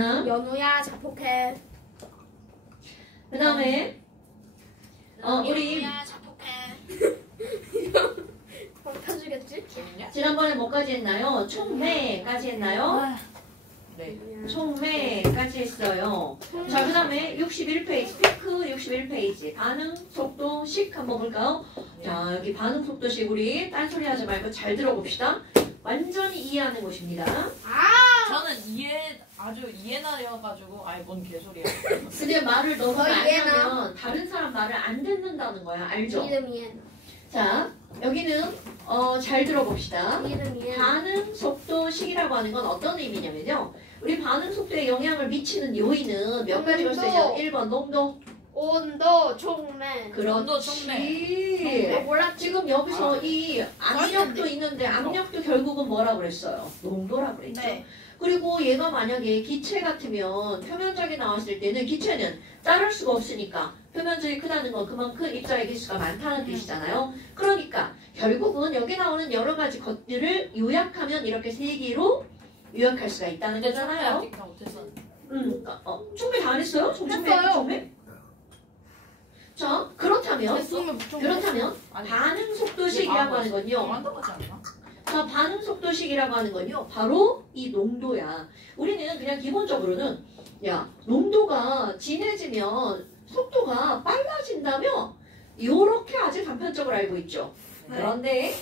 연우야 자폭해. 그 다음에 우리 연우야 자폭해. 이거 펴주겠지? 지난번에 뭐까지 했나요? 총매까지 했나요? 네. 총매까지 했어요. 자, 그 다음에 61페이지, 테크 61페이지 반응 속도식 한번 볼까요? 자, 여기 반응 속도식 우리 딴소리 하지 말고 잘 들어봅시다. 완전히 이해하는 것입니다. 저는 아주 이해나여가지고 뭔 개소리야. 근데 말을 너무 거의 많이 이해나? 하면 다른 사람 말을 안 듣는다는 거야. 알죠? 이름이 자, 여기는 잘 들어봅시다. 이름이 반응 속도식이라고 하는 건 어떤 의미냐면요. 우리 반응 속도에 영향을 미치는 요인은 몇 가지가 있어요. 1번 농도. 온도 총매. 온도, 그렇지. 몰라. 지금 여기서 이 압력도 있는데 압력도 결국은 뭐라 그랬어요? 농도라 그랬죠. 네. 그리고 얘가 만약에 기체 같으면 표면적이 나왔을 때는 기체는 자를 수가 없으니까 표면적이 크다는 건 그만큼 입자의 개수가 많다는 뜻이잖아요. 그러니까 결국은 여기 나오는 여러 가지 것들을 요약하면 이렇게 세 개로 요약할 수가 있다는 거잖아요. 아직 다 못했어. 충분히 다 안 했어요? 했어요. 충분히? 자, 그렇다면 아니, 반응 속도식이라고 하는 건요. 한다고 하지 않나? 자, 반응 속도식이라고 하는 건요. 바로 이 농도야. 우리는 그냥 기본적으로는 농도가 진해지면 속도가 빨라진다며 요렇게 아주 단편적으로 알고 있죠. 네. 그런데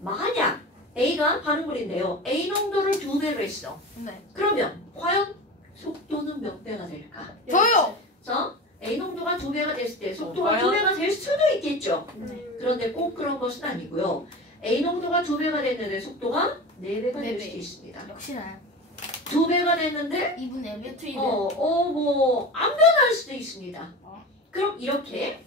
만약 A가 반응물인데요. A 농도를 2배로 했어. 네. 그러면 과연 속도는 몇 배가 될까? 저요. 자, A 농도가 2배가 됐을 때 속도가 과연? 2배가 될 수도 있겠죠. 그런데 꼭 그런 것은 아니고요. A 농도가 2배가 됐는데 속도가 4배가 될 수도 있습니다. 역시나 2배가 됐는데 2분 4배 투입. 안 변할 수도 있습니다. 어. 그럼 이렇게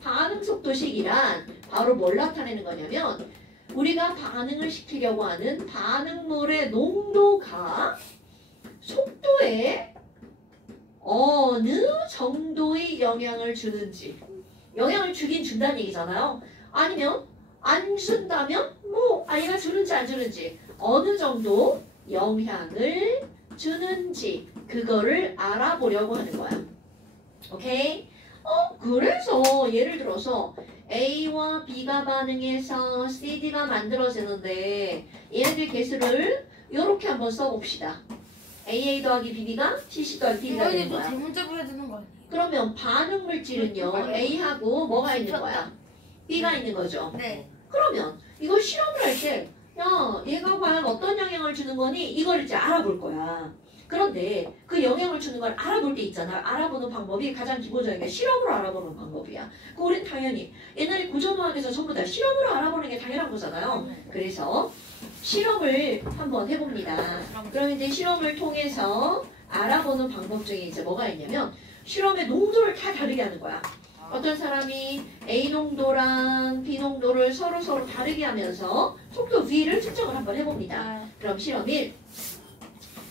반응 속도식이란 바로 뭘 나타내는 거냐면 우리가 반응을 시키려고 하는 반응물의 농도가 속도에 어느 정도의 영향을 주는지 영향을 주긴 준다는 얘기잖아요. 아니면 안 준다면 얘가 주는지 안 주는지 어느 정도 영향을 주는지 그거를 알아보려고 하는 거야. 오케이? 그래서 예를 들어서 A와 B가 반응해서 CD가 만들어지는데 얘네들 개수를 이렇게 한번 써봅시다. AA 더하기 BB가 CC 더하기 DB가 되는 거야. 대문자로 해야 되는 거 아니에요? 그러면 반응 물질은요. A하고 뭐가 있는 거야? B가 있는 거죠. 네. 그러면 이걸 실험을 할 때 얘가 과연 어떤 영향을 주는 거니? 이걸 이제 알아볼 거야. 그런데 그 영향을 주는 걸 알아볼 때 있잖아. 알아보는 방법이 가장 기본적인 게 실험으로 알아보는 방법이야. 우리는 당연히 옛날에 고전화학에서 전부 다 실험으로 알아보는 게 당연한 거잖아요. 그래서 실험을 한번 해봅니다. 그럼 이제 실험을 통해서 알아보는 방법 중에 이제 뭐가 있냐면 실험의 농도를 다 다르게 하는 거야. 어떤 사람이 A 농도랑 B 농도를 서로 다르게 하면서 속도 V를 측정을 한번 해봅니다. 그럼 실험 1.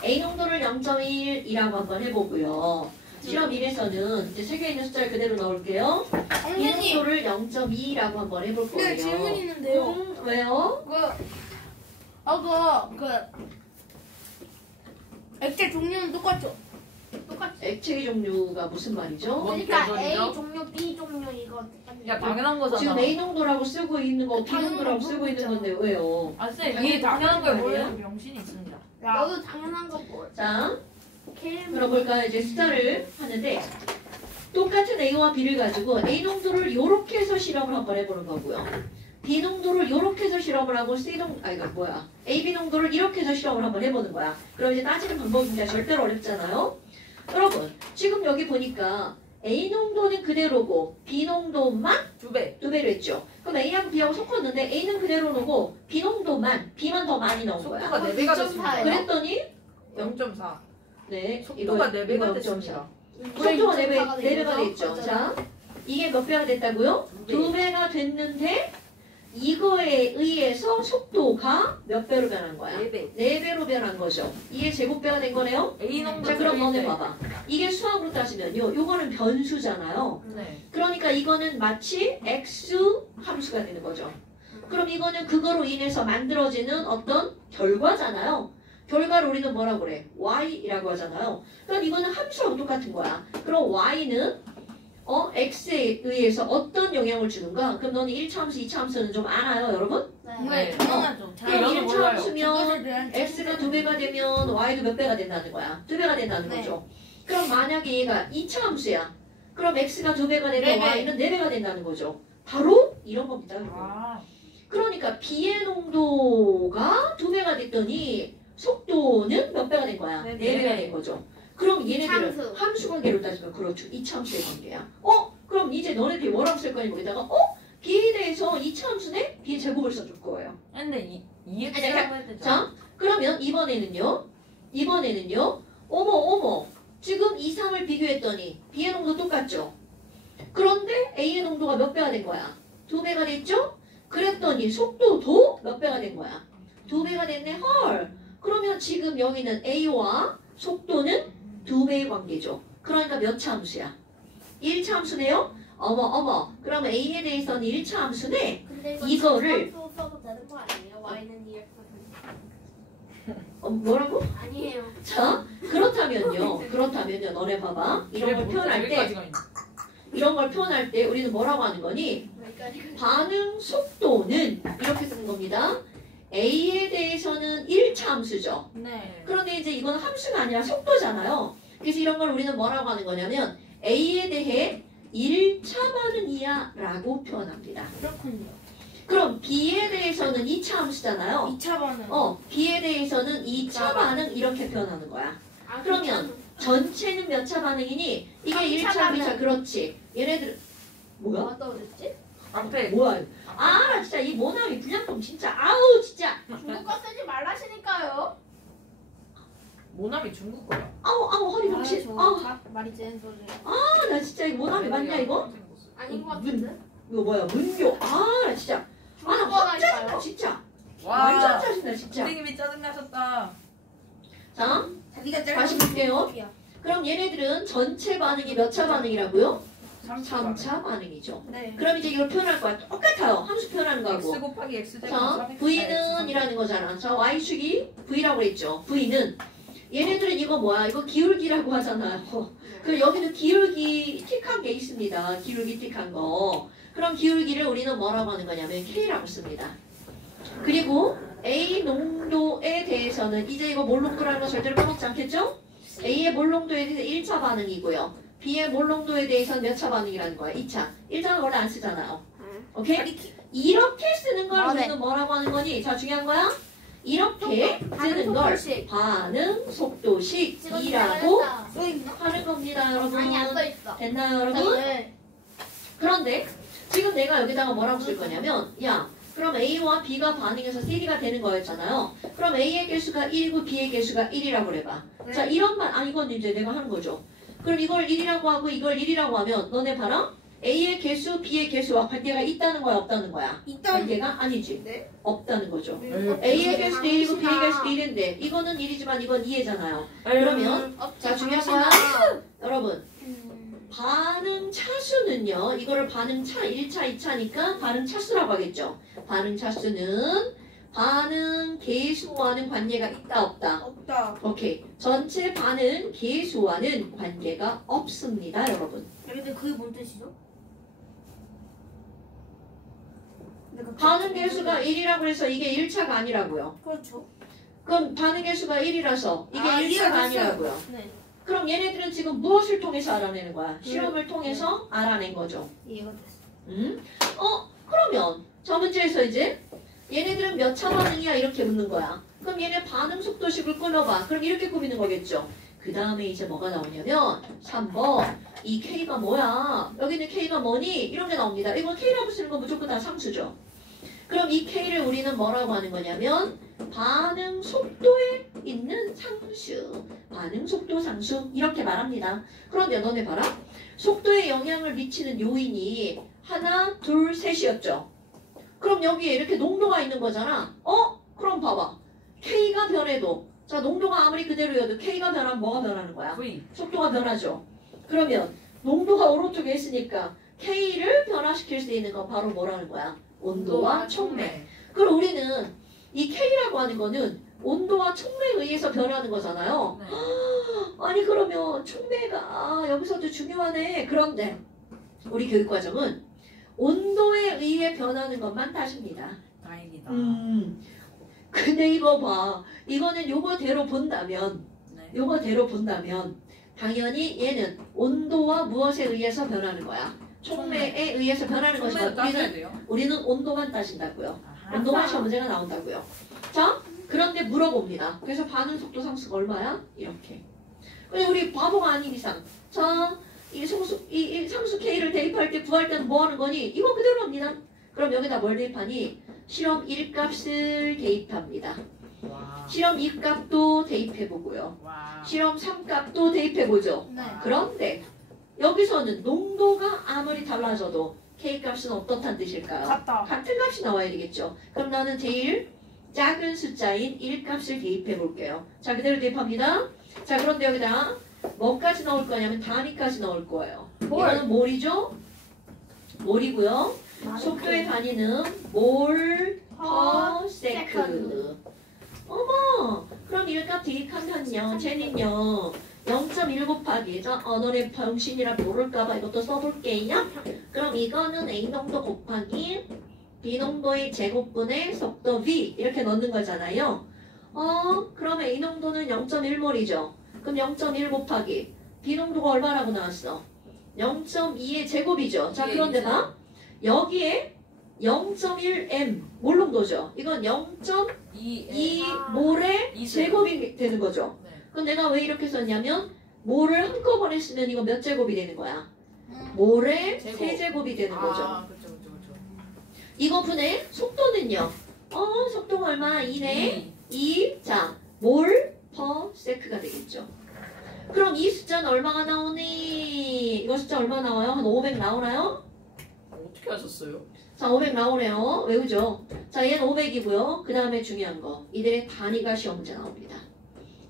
A 농도를 0.1이라고 한번 해보고요. 실험 1에서는 이제 책에 있는 숫자를 그대로 넣을게요. B 농도를 0.2라고 한번 해볼 거예요. 네, 질문 있는데요. 왜요? 액체 종류는 똑같죠? 액체의 종류가 무슨 말이죠? 뭔 그러니까 개소리죠? A 종류, B 종류 이거. 야 당연한 거잖아. 지금 A 농도라고 쓰고 있는 거, B 농도라고 쓰고 있는 건데 왜요? 쌤 이게 당연한 걸 모르는 병신이 있습니다. 너도 당연한 거 뭐? 자, 그럼 볼까요? 이제 숫자를 하는데 똑같은 A와 B를 가지고 A 농도를 이렇게 해서 실험을 한번 해보는 거고요. B 농도를 이렇게 해서 실험을 하고 AB 농도를 이렇게 해서 실험을 한번 해보는 거야. 그럼 이제 따지는 방법입니다. 절대로 어렵잖아요. 여러분, 지금 여기 보니까 A 농도는 그대로고 B 농도만 2배. 2배로 했죠. 그럼 A하고 B하고 섞었는데 A는 그대로 놓고 B만 더 많이 넣은 거야. 속도가 4배가 됐습니다. 그랬더니 0.4. 네, 속도가 이거 4배가 0.4. 됐습니다. 속도가 4배가 됐죠. 자, 이게 몇 배가 됐다고요? 2배가 됐는데 이거에 의해서 속도가 몇 배로 변한 거야? 4배. 4배로 변한 거죠. 이게 제곱배가 된 거네요? A 농도. 자, 그럼 너네 봐봐. 이게 수학으로 따지면요. 요거는 변수잖아요. 네. 그러니까 이거는 마치 X 함수가 되는 거죠. 그럼 이거는 그거로 인해서 만들어지는 어떤 결과잖아요. 결과를 우리는 뭐라고 그래? y이라고 하잖아요. 그러니까 이거는 함수하고 똑같은 거야. 그럼 y는 x에 의해서 어떤 영향을 주는가? 그럼 너는 1차 함수, 2차 함수는 좀 알아요, 여러분? 네. 네. 당연하죠. 그럼 저는 1차 몰라요. 함수면 x가 2배가 되면 y도 몇 배가 된다는 거야? 2배가 된다는 네. 거죠. 그럼 만약에 얘가 2차 함수야. 그럼 x가 2배가 되면 네 배. y는 4배가 된다는 거죠. 바로 이런 겁니다. 여러분. 아, 그러니까 B의 농도가 2배가 됐더니 속도는 몇 배가 된 거야? 네 4배가 된 거죠. 그럼 얘네들은 함수. 함수 관계로 따지면 그렇죠. 2차 함수의 관계야. 그럼 이제 너네들이 뭐라고 쓸 거니 여기다가 B에 대해서 2차 함수네? B의 제곱을 써줄 거예요. 근데 이 아니, EX라고 해야 되죠? 자, 그러면 이번에는요. 어머. 지금 2, 3을 비교했더니 B의 농도 똑같죠? 그런데 A의 농도가 몇 배가 된 거야? 2배가 됐죠? 그랬더니 속도도 몇 배가 된 거야? 2배가 됐네. 헐. 그러면 지금 여기는 A와 속도는 2배의 관계죠. 그러니까 몇 차 함수야? 1차 함수네요? 어머. 그럼 A에 대해서는 1차 함수네? 근데 이거를- 이거 써도 되는 거 아니에요? y는 EX. 뭐라고? 아니에요. 자, 그렇다면요. 너네 봐봐. 이런 걸 표현할 때, 여기까지가 있네. 이런 걸 표현할 때 우리는 뭐라고 하는 거니? 여기까지. 반응 속도는 이렇게 쓰는 겁니다. A에 대해서는 1차 함수죠. 네. 그런데 이제 이건 함수가 아니라 속도잖아요. 그래서 이런 걸 우리는 뭐라고 하는 거냐면 A에 대해 1차 반응이야 라고 표현합니다. 그렇군요. 그럼 B에 대해서는 2차 함수잖아요. 2차 반응. B에 대해서는 2차 반응 이렇게 표현하는 거야. 그러면 전체는 몇 차 반응이니? 이게 3차 1차, 반응. 2차 그렇지. 얘네들 뭐야? 뭐가 떠오르지? 앞에 뭐야? 나 진짜 이 모나미 불량품 진짜 아우 진짜 중국어 쓰지 말라시니까요. 모나미 중국 거야. 아우 허리 혹시 말이 쟤는 소리. 나 진짜 이 모나미 맞냐 이거? 아닌 것 같은데? 이거 뭐야 문교 나 진짜 나 확 짜증나 중국어라니까요. 진짜 와, 완전 짜증나 진짜. 선생님이 짜증나셨다. 자 자기가 다시 볼게요. 그럼 얘네들은 전체 반응이 몇 차 반응이라고요? 3차 반응이죠. 네. 그럼 이제 이걸 표현할 거야. 똑같아요. 함수 표현하는 거하고. X 곱하기 X 제곱. 자, V는 이라는 거잖아. 자, Y축이 V라고 했죠. V는 얘네들은 이거 뭐야? 이거 기울기라고 하잖아요. 그럼 여기는 기울기 틱한 게 있습니다. 기울기 틱한 거. 그럼 기울기를 우리는 뭐라고 하는 거냐면 K라고 씁니다. 그리고 A 농도에 대해서는 이제 이거 몰 농도라는 거 절대로 까먹지 않겠죠? A의 몰 농도에 대해서 1차 반응이고요. B의 몰 농도에 대해서는 몇 차 반응이라는 거야? 2차. 1차는 원래 안 쓰잖아요. 오케이? 이렇게 쓰는 걸 아, 네. 우리는 뭐라고 하는 거니? 자, 중요한 거야. 이렇게 쓰는 걸 반응 속도식이라고 하는 겁니다, 여러분. 아니 안 써있어. 됐나요, 여러분? 네. 그런데 지금 내가 여기다가 뭐라고 쓸 거냐면 야, 그럼 A와 B가 반응해서 3개가 되는 거였잖아요. 그럼 A의 개수가 1이고 B의 개수가 1이라고 그래봐. 네. 자, 이런 말, 이건 이제 내가 하는 거죠. 그럼 이걸 1이라고 하고 이걸 1이라고 하면 너네 봐라. A의 개수, B의 개수와 관계가 있다는 거야, 없다는 거야? 일단 관계가 아니지. 네. 없다는 거죠. 네. A의 개수도 1이고 B의 개수도 1인데 이거는 1이지만 이건 2잖아요. 그러면 자, 중요한 거야. 여러분, 반응 차수는요. 이거를 반응 차 1차, 2차니까 반응 차수라고 하겠죠. 반응 차수는 반응 개수와는 관계가 있다, 없다. 없다. 오케이. 전체 반응 개수와는 관계가 없습니다, 여러분. 근데 그게 뭔 뜻이죠? 반응 개수가 1이라고 해서 이게 1차가 아니라고요. 그렇죠. 그럼 반응 개수가 1이라서 이게 아, 1차가 이해가 아니라고요. 네. 그럼 얘네들은 지금 무엇을 통해서 알아내는 거야? 실험을 통해서 알아낸 거죠. 이해가 됐어. 그러면 저 문제에서 이제 얘네들은 몇 차 반응이야 이렇게 묻는 거야. 그럼 얘네 반응 속도식을 꾸며봐. 그럼 이렇게 꾸미는 거겠죠. 그 다음에 이제 뭐가 나오냐면 3번 이 K가 뭐야? 여기는 K가 뭐니? 이런 게 나옵니다. 이거 K라고 쓰는 건 무조건 다 상수죠. 그럼 이 K를 우리는 뭐라고 하는 거냐면 반응 속도에 있는 상수, 반응 속도 상수 이렇게 말합니다. 그런데 너네 봐라. 속도에 영향을 미치는 요인이 하나, 둘, 셋이었죠. 그럼 여기에 이렇게 농도가 있는 거잖아. 그럼 봐봐. K가 변해도 자 농도가 아무리 그대로여도 K가 변하면 뭐가 변하는 거야? V. 속도가 변하죠. 그러면 농도가 오른쪽에 있으니까 K를 변화시킬 수 있는 건 바로 뭐라는 거야? 온도와 촉매. 그럼 우리는 이 K라고 하는 거는 온도와 촉매에 의해서 변하는 거잖아요. 네. 아니 그러면 촉매가 여기서도 중요하네. 그런데 우리 교육과정은 온도에 의해 변하는 것만 따집니다. 다행이다. 근데 이거 봐. 이거는 요거대로 본다면 네. 요거대로 본다면 당연히 얘는 온도와 무엇에 의해서 변하는 거야? 촉매에 의해서 변하는 촉매도 것이고 따져야 돼요. 우리는 온도만 따진다고요. 아하. 온도만 시험 문제가 나온다고요. 자, 그런데 물어봅니다. 그래서 반응 속도 상수가 얼마야? 이렇게. 근데 우리 바보가 아닌 이상, 자, 이 상수 K를 대입할 때 구할 때는 뭐 하는 거니? 이거 그대로 합니다. 그럼 여기다 뭘 대입하니? 실험 1값을 대입합니다. 와. 실험 2값도 대입해보고요. 와. 실험 3값도 대입해보죠. 네. 그런데 여기서는 농도가 아무리 달라져도 K값은 어떻다는 뜻일까요? 같다. 같은 값이 나와야 되겠죠. 그럼 나는 제일 작은 숫자인 1값을 대입해 볼게요. 자, 그대로 대입합니다. 자, 그런데 여기다 뭐까지 넣을 거냐면 단위까지 넣을 거예요. 이거는 몰이죠? 몰이고요. 속도의 단위는 몰 퍼 세컨드. 어머, 그럼 1값 대입하면요. 쟤는요. 0.1 곱하기 너네 병신이라 모를까봐 이것도 써볼게요. 그럼 이거는 A농도 곱하기 B농도의 제곱분의 속도 V 이렇게 넣는 거잖아요. 그럼 A농도는 0.1몰이죠. 그럼 0.1 곱하기 B농도가 얼마라고 나왔어? 0.2의 제곱이죠. 자, 그런데 봐. 여기에 0.1m 몰농도죠. 이건 0.2 몰의 제곱이 되는 거죠. 네. 그럼 내가 왜 이렇게 썼냐면 몰을 한꺼번에 쓰면 이거 몇 제곱이 되는 거야? 몰의 제곱. 세제곱이 되는 거죠. 아, 그쵸. 이거 분의 속도는요. 속도가 얼마? 2네. 2. 자, 몰 퍼 세크가 되겠죠. 그럼 이 숫자는 얼마가 나오니? 이거 숫자 얼마 나와요? 한 500 나오나요? 어떻게 하셨어요? 자, 500 나오네요. 외우죠? 자, 얘는 500이고요. 그 다음에 중요한 거. 이들의 단위가 시험 문제 나옵니다.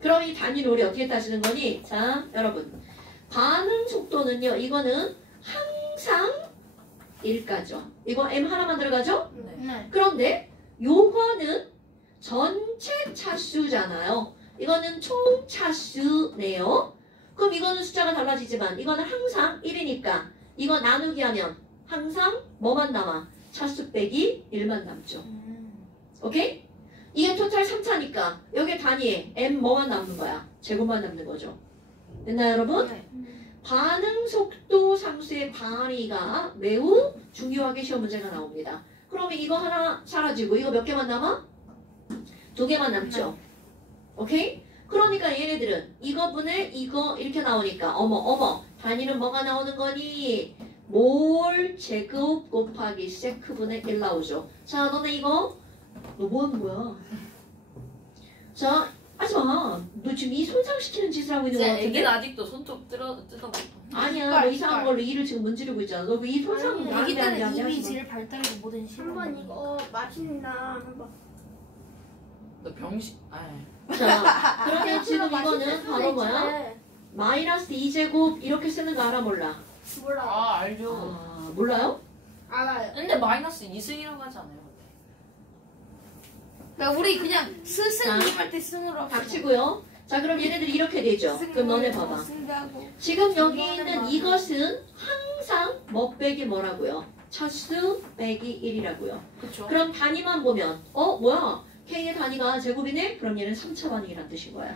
그럼 이 단위를 우리 어떻게 따지는 거니? 자, 여러분. 반응 속도는요. 이거는 항상 1가죠. 이거 M 하나만 들어가죠? 네. 그런데 요거는 전체 차수잖아요. 이거는 총 차수네요. 그럼 이거는 숫자가 달라지지만 이거는 항상 1이니까 이거 나누기 하면 항상 뭐만 남아? 차수 빼기 1만 남죠. 오케이? 이게 토탈 3차니까 여기 단위에 M 뭐만 남는 거야? 제곱만 남는 거죠. 됐나요, 여러분? 네. 반응 속도 상수의 단위가 매우 중요하게 시험 문제가 나옵니다. 그러면 이거 하나 사라지고 이거 몇 개만 남아? 2개만 남죠. 오케이? 그러니까 얘네들은 이거분의 이거 이렇게 나오니까 어머 단위는 뭐가 나오는 거니? 몰 제곱 곱하기 세크분의 1 나오죠. 자, 너네 이거 너 뭐 하는 거야? 자, 하지마. 너 지금 이 손상시키는 짓을 하고 있는 거 같은데? 애기는 아직도 손톱 뜯어보고. 아니야, 너 이상한 걸로 이를 지금 문지르고 있잖아. 너 그 이 손상 아니, 안 애기 돼, 안 돼, 때는 안 돼, 입이 하지 마. 제일 발달해서 모든 한번 이거 맛있나 한번. 너 병신. 자, 그러면 지금 이거는 바로 뭐야? 마이너스 2제곱 이렇게 쓰는 거 알아 몰라? 몰라. 아, 알죠. 아, 몰라요? 알아요. 근데 마이너스 2승이라고 하지 않아요? 그러니까 우리 그냥 스승님할 때 승으로 합시다. 닥치고요. 자, 그럼 얘네들이 이렇게 되죠. 그럼 너네 봐봐. 지금 여기 있는 이것은 항상 뭐 빼기 뭐라고요? 차수 빼기 1이라고요. 그쵸. 그럼 단위만 보면 뭐야? K의 단위가 제곱이네? 그럼 얘는 3차 반응이란 뜻인 거야.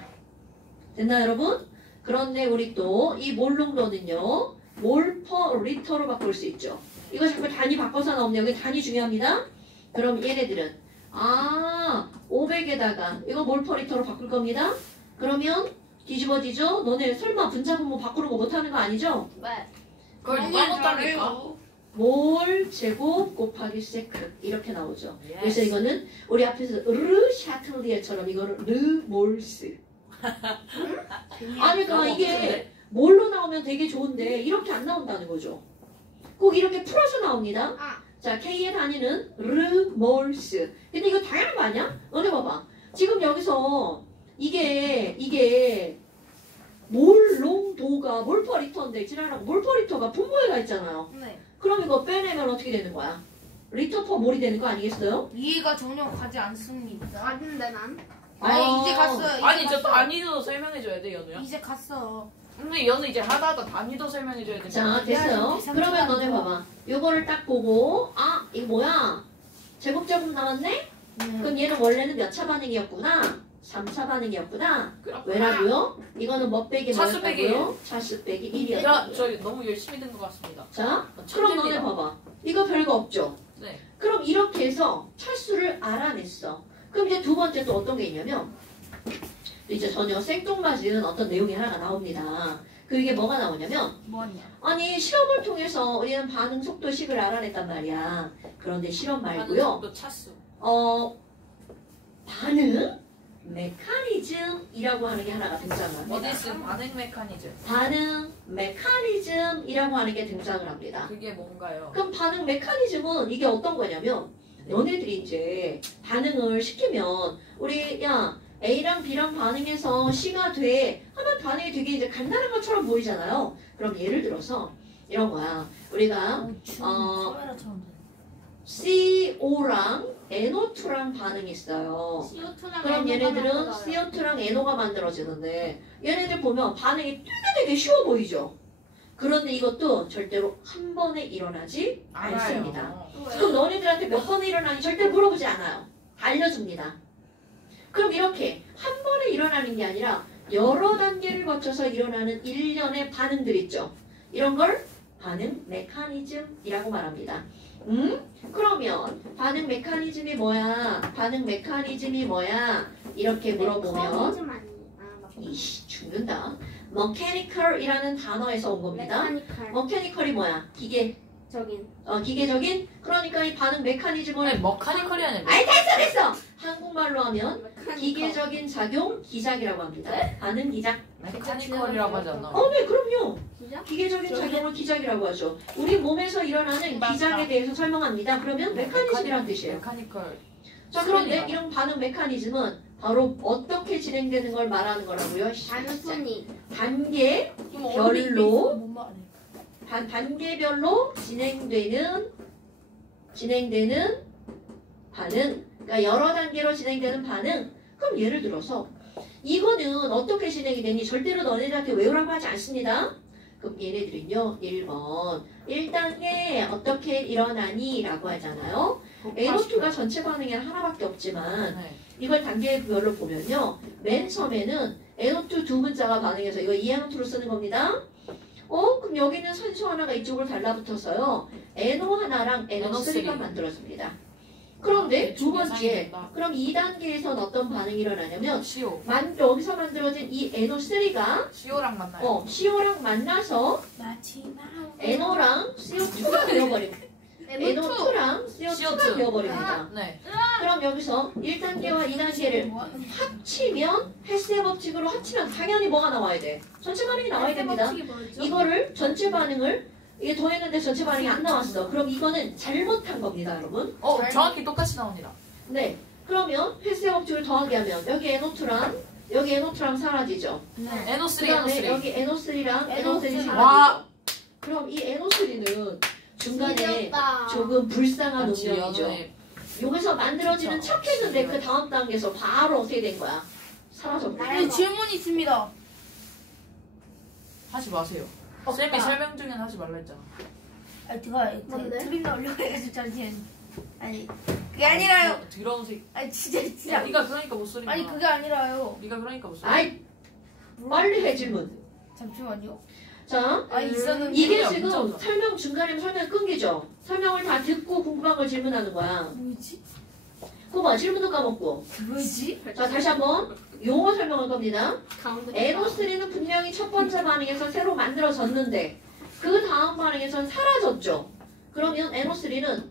됐나요, 여러분? 그런데 우리 또 이 몰농도는요. 몰 퍼 리터로 바꿀 수 있죠. 이거 자꾸 단위 바꿔서 나오는데 여기 단위 중요합니다. 그럼 얘네들은 500에다가 이거 몰 퍼 리터로 바꿀 겁니다. 그러면 뒤집어지죠? 너네 설마 분자분모 바꾸는 거 못하는 거 아니죠? 네. 그걸 누가 못합니까? 몰 제곱 곱하기 세크 이렇게 나오죠. Yes. 그래서 이거는 우리 앞에서 르 샤틀리에처럼 이거는 르 몰스. 아니 그러니까 이게 몰로 나오면 되게 좋은데 이렇게 안 나온다는 거죠. 꼭 이렇게 풀어서 나옵니다. 아. 자, K의 단위는 르 몰스. 근데 이거 다양한 거 아니야? 너네 봐봐. 지금 여기서 이게 몰농도가 몰퍼리터인데 지나라고 몰퍼리터가 분모에가 있잖아요. 네. 그럼 이거 빼내면 어떻게 되는 거야? 리터 퍼 몰이 되는 거 아니겠어요? 이해가 전혀 가지 않습니다. 맞은데 난. 아니 이제 갔어. 아니 이제 저 갔어. 단위도 설명해줘야 돼 연우야. 이제 갔어. 근데 연우 이제 하다 단위도 설명해줘야 돼. 자, 됐어요. 그러면 너네 봐봐. 요거를 딱 보고 아, 이거 뭐야? 제곱제곱 나왔네? 그럼 얘는 원래는 몇 차 반응이었구나? 3차 반응이었구나. 왜라고요? 이거는 뭐 빼기 차수 빼기 뭐였다고요? 차수 빼기 야, 1이었다고요. 저 너무 열심히 된 것 같습니다. 자, 그럼 너네 봐봐. 이거 별거 없죠? 네. 그럼 이렇게 해서 차수를 알아냈어. 그럼 이제 두 번째 또 어떤 게 있냐면 이제 전혀 생뚱맞은 어떤 내용이 하나가 나옵니다. 그게 뭐가 나오냐면 뭐냐? 아니 실험을 통해서 우리는 반응 속도식을 알아냈단 말이야. 그런데 실험 말고요. 또 차수. 반응 메커니즘이라고 하는 게 하나가 등장을 합니다. 어디스 반응 메커니즘. 반응 메커니즘이라고 하는 게 등장을 합니다. 그게 뭔가요? 그럼 반응 메커니즘은 이게 어떤 거냐면 너네들이 이제 반응을 시키면 우리 야 A랑 B랑 반응해서 C가 돼 하면 반응이 되게 이제 간단한 것처럼 보이잖아요. 그럼 예를 들어서 이런 거야. 우리가 카메라처럼 돼. CO랑 NO2랑 반응이 있어요. CO2랑 그럼 얘네들은 CO2랑 NO가 만들어지는데 얘네들 보면 반응이 되게 쉬워 보이죠? 그런데 이것도 절대로 한 번에 일어나지 않습니다. 그럼 너네들한테 몇 번에 일어나는지 절대 물어보지 않아요. 알려줍니다. 그럼 이렇게 한 번에 일어나는 게 아니라 여러 단계를 거쳐서 일어나는 일련의 반응들 있죠. 이런 걸 반응 메커니즘이라고 말합니다. 그러면 반응 메커니즘이 뭐야? 반응 메커니즘이 뭐야? 이렇게 물어보면 이씨 죽는다. mechanical이라는 단어에서 온 겁니다. mechanical이 뭐야? 기계적인? 그러니까 이 반응 메커니즘을 아니 머카니컬이 아니라. 아이 됐어! 한국말로 하면 기계적인 작용 기작이라고 합니다. 반응 기작. 메카니컬이라고 하지 않나? 네 그럼요. 진짜? 기계적인 작용을 기작이라고 하죠. 우리 몸에서 일어나는 맞다. 기작에 대해서 설명합니다. 그러면 메커니즘이란 뜻이에요. 메카니컬. 자 그런데 이런 반응 메커니즘은 바로 어떻게 진행되는 걸 말하는 거라고요? 단순히 단계 별로 단계별로 진행되는 반응. 그러니까 여러 단계로 진행되는 반응. 그럼 예를 들어서 이거는 어떻게 진행이 되니 절대로 너네들한테 외우라고 하지 않습니다. 그럼 얘네들은요 1번 1단계 어떻게 일어나니? 라고 하잖아요. NO2가 전체 반응에 하나밖에 없지만 네. 이걸 단계별로 보면요 맨 처음에는 NO2 두 문자가 반응해서 이거 이항투로 쓰는 겁니다. 그럼 여기는 산소 하나가 이쪽으로 달라붙어서요 NO 하나랑 NO3가 만들어집니다. 그런데 두 번째 그럼 2단계에선 어떤 반응이 일어나냐면 CO. 여기서 만들어진 이 NO3가 CO랑 만나요. CO랑 만나서 NO랑 CO2가 되어버립니다. NO2랑 CO2가 되어버립니다. 네. 그럼 여기서 1단계와 2단계를 합치면 헬스의 법칙으로 합치면 당연히 뭐가 나와야 돼? 전체 반응이 나와야 됩니다. 이거를 전체 반응을 이게 더했는데 전체 반응이 안 나왔어. 그럼 이거는 잘못한 겁니다, 여러분. 정확히 똑같이 나옵니다. 네. 그러면 헬스의 법칙을 더하게 하면 여기 NO2랑 사라지죠. NO3, 그다음에 NO3. 여기 NO3랑 NO3 와. 사라지죠. 그럼 이 NO3는 중간에 지렸다. 조금 불쌍한 같이 운명이죠. 연우에 여기서 만들어지는 그쵸. 척했는데 그 다음 단계에서 바로 어떻게 된 거야? 사라졌다. 네, 질문 있습니다. 하지 마세요. 쌤이 설명 중엔 하지 말라 했잖아. 아니 제가 뭔데? 트림 나오려고 해가지고 잠시만. 아니 그게 아니라요. 더러운 새. 아니 진짜. 네가 그러니까 못소리구나. 아니 그게 아니라요. 네가 그러니까 못소리. 아이 빨리 해 질문. 잠시만요. 자 아니 있었는데. 이게 그냥 지금 문자보다. 설명 끊기죠? 설명을 다 듣고 궁금한 걸 질문하는 거야. 뭐지? 그거 봐 질문도 까먹고. 뭐지? 자 다시 한번 용어 설명할 겁니다. 가운데 NO3는 분명히 첫 번째 반응에서 새로 만들어졌는데 그 다음 반응에선 사라졌죠. 그러면 NO3는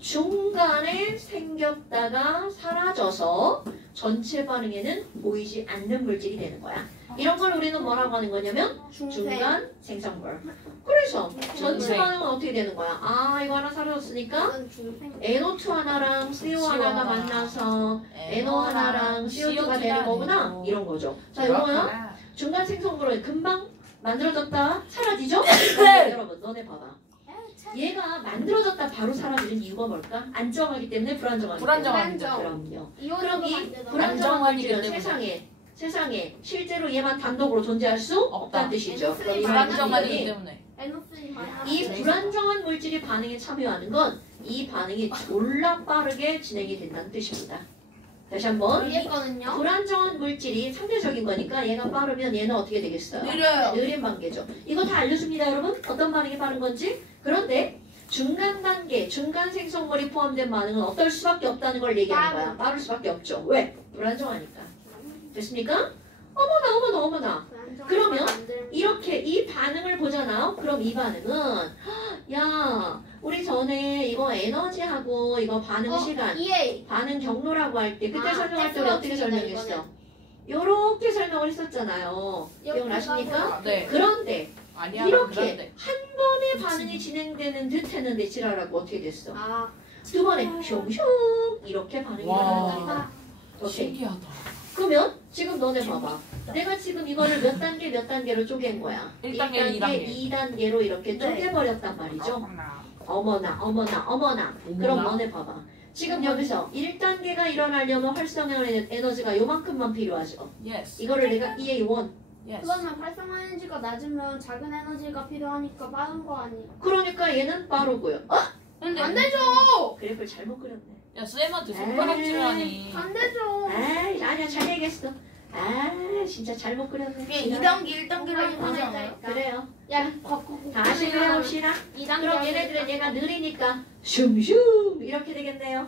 중간에 생겼다가 사라져서 전체 반응에는 보이지 않는 물질이 되는 거야. 이런 걸 우리는 뭐라고 하는 거냐면 중간 생성물. 그래서 전체 반응은 어떻게 되는 거야? 이거 하나 사라졌으니까 NO2 하나랑 CO 하나가 만나서 NO 하나랑 CO2가 되는 거구나. 이런 거죠. 자, 이거야. 중간 생성물은 금방 만들어졌다 사라지죠? 여러분, 너네 봐봐. 얘가 만들어졌다 바로 사라지는 이유가 뭘까? 안정하기 때문에 불안정하기 때문에. 불안정합니다. 그럼요. 그럼 이혼으로 이 만들다. 불안정한 안정하기 물질은 때문에. 세상에 실제로 얘만 단독으로 존재할 수 없다는 뜻이죠. 그럼 이 불안정하기 물질이 때문에. 에너스님 이 불안정한 물질이 반응에 참여하는 건 이 반응이 졸라 빠르게 진행이 된다는 뜻입니다. 다시 한번 위에 거는요? 불안정한 물질이 상대적인 거니까 얘가 빠르면 얘는 어떻게 되겠어요? 느려요. 느린 반계죠. 이거 다 알려줍니다, 여러분. 어떤 반응이 빠른 건지. 그런데 중간 단계, 중간 생성물이 포함된 반응은 어떨 수밖에 없다는 걸 얘기하는 거야. 빠를 수밖에 없죠. 왜? 불안정하니까. 됐습니까? 어머나. 그러면 이렇게 이 반응을 보잖아. 그럼 이 반응은 야, 우리 전에 이거 에너지하고 이거 반응 시간, EA. 반응 경로라고 할 때 그때 설명할 때 우리 어떻게 텍스트가 설명했어? 요렇게 설명을 했었잖아요. 기억나십니까? 네. 그런데 아니야. 이렇게 그런데. 한 번에 반응이 진행되는 듯 했는데 지랄하고 어떻게 됐어? 아, 두 번에 슝슝 이렇게 반응이 와. 일어난다니까. 오케이. 신기하다. 그러면 지금 너네 봐봐. 내가 지금 이거를 몇 단계로 쪼갠 거야. 1단계, 2단계. 2단계로 이렇게 네. 쪼개버렸단 말이죠. 어머나. 그럼 너네 봐봐. 지금 여기서 1단계가 일어나려면 활성화 에너지가 요만큼만 필요하죠. 예스. 이거를 내가 EA1. 예스. 그러면 활성화 에너지가 낮으면 작은 에너지가 필요하니까 빠른 거 아니에요? 그러니까 얘는 빠르고요. 근데 안 되죠! 그래프를 잘못 그렸네. 야 쌤한테 손가락질하니. 안 되죠! 아이, 아니야, 잘 얘기했어. 아, 진짜 잘못 그렸네. 그게 2단계, 1단계라는 거잖아요. 그래요. 야, 바꾸고. 다시 그려봅시다. 2단계. 그럼 얘네들은 얘가 느리니까 슝슝 이렇게 되겠네요.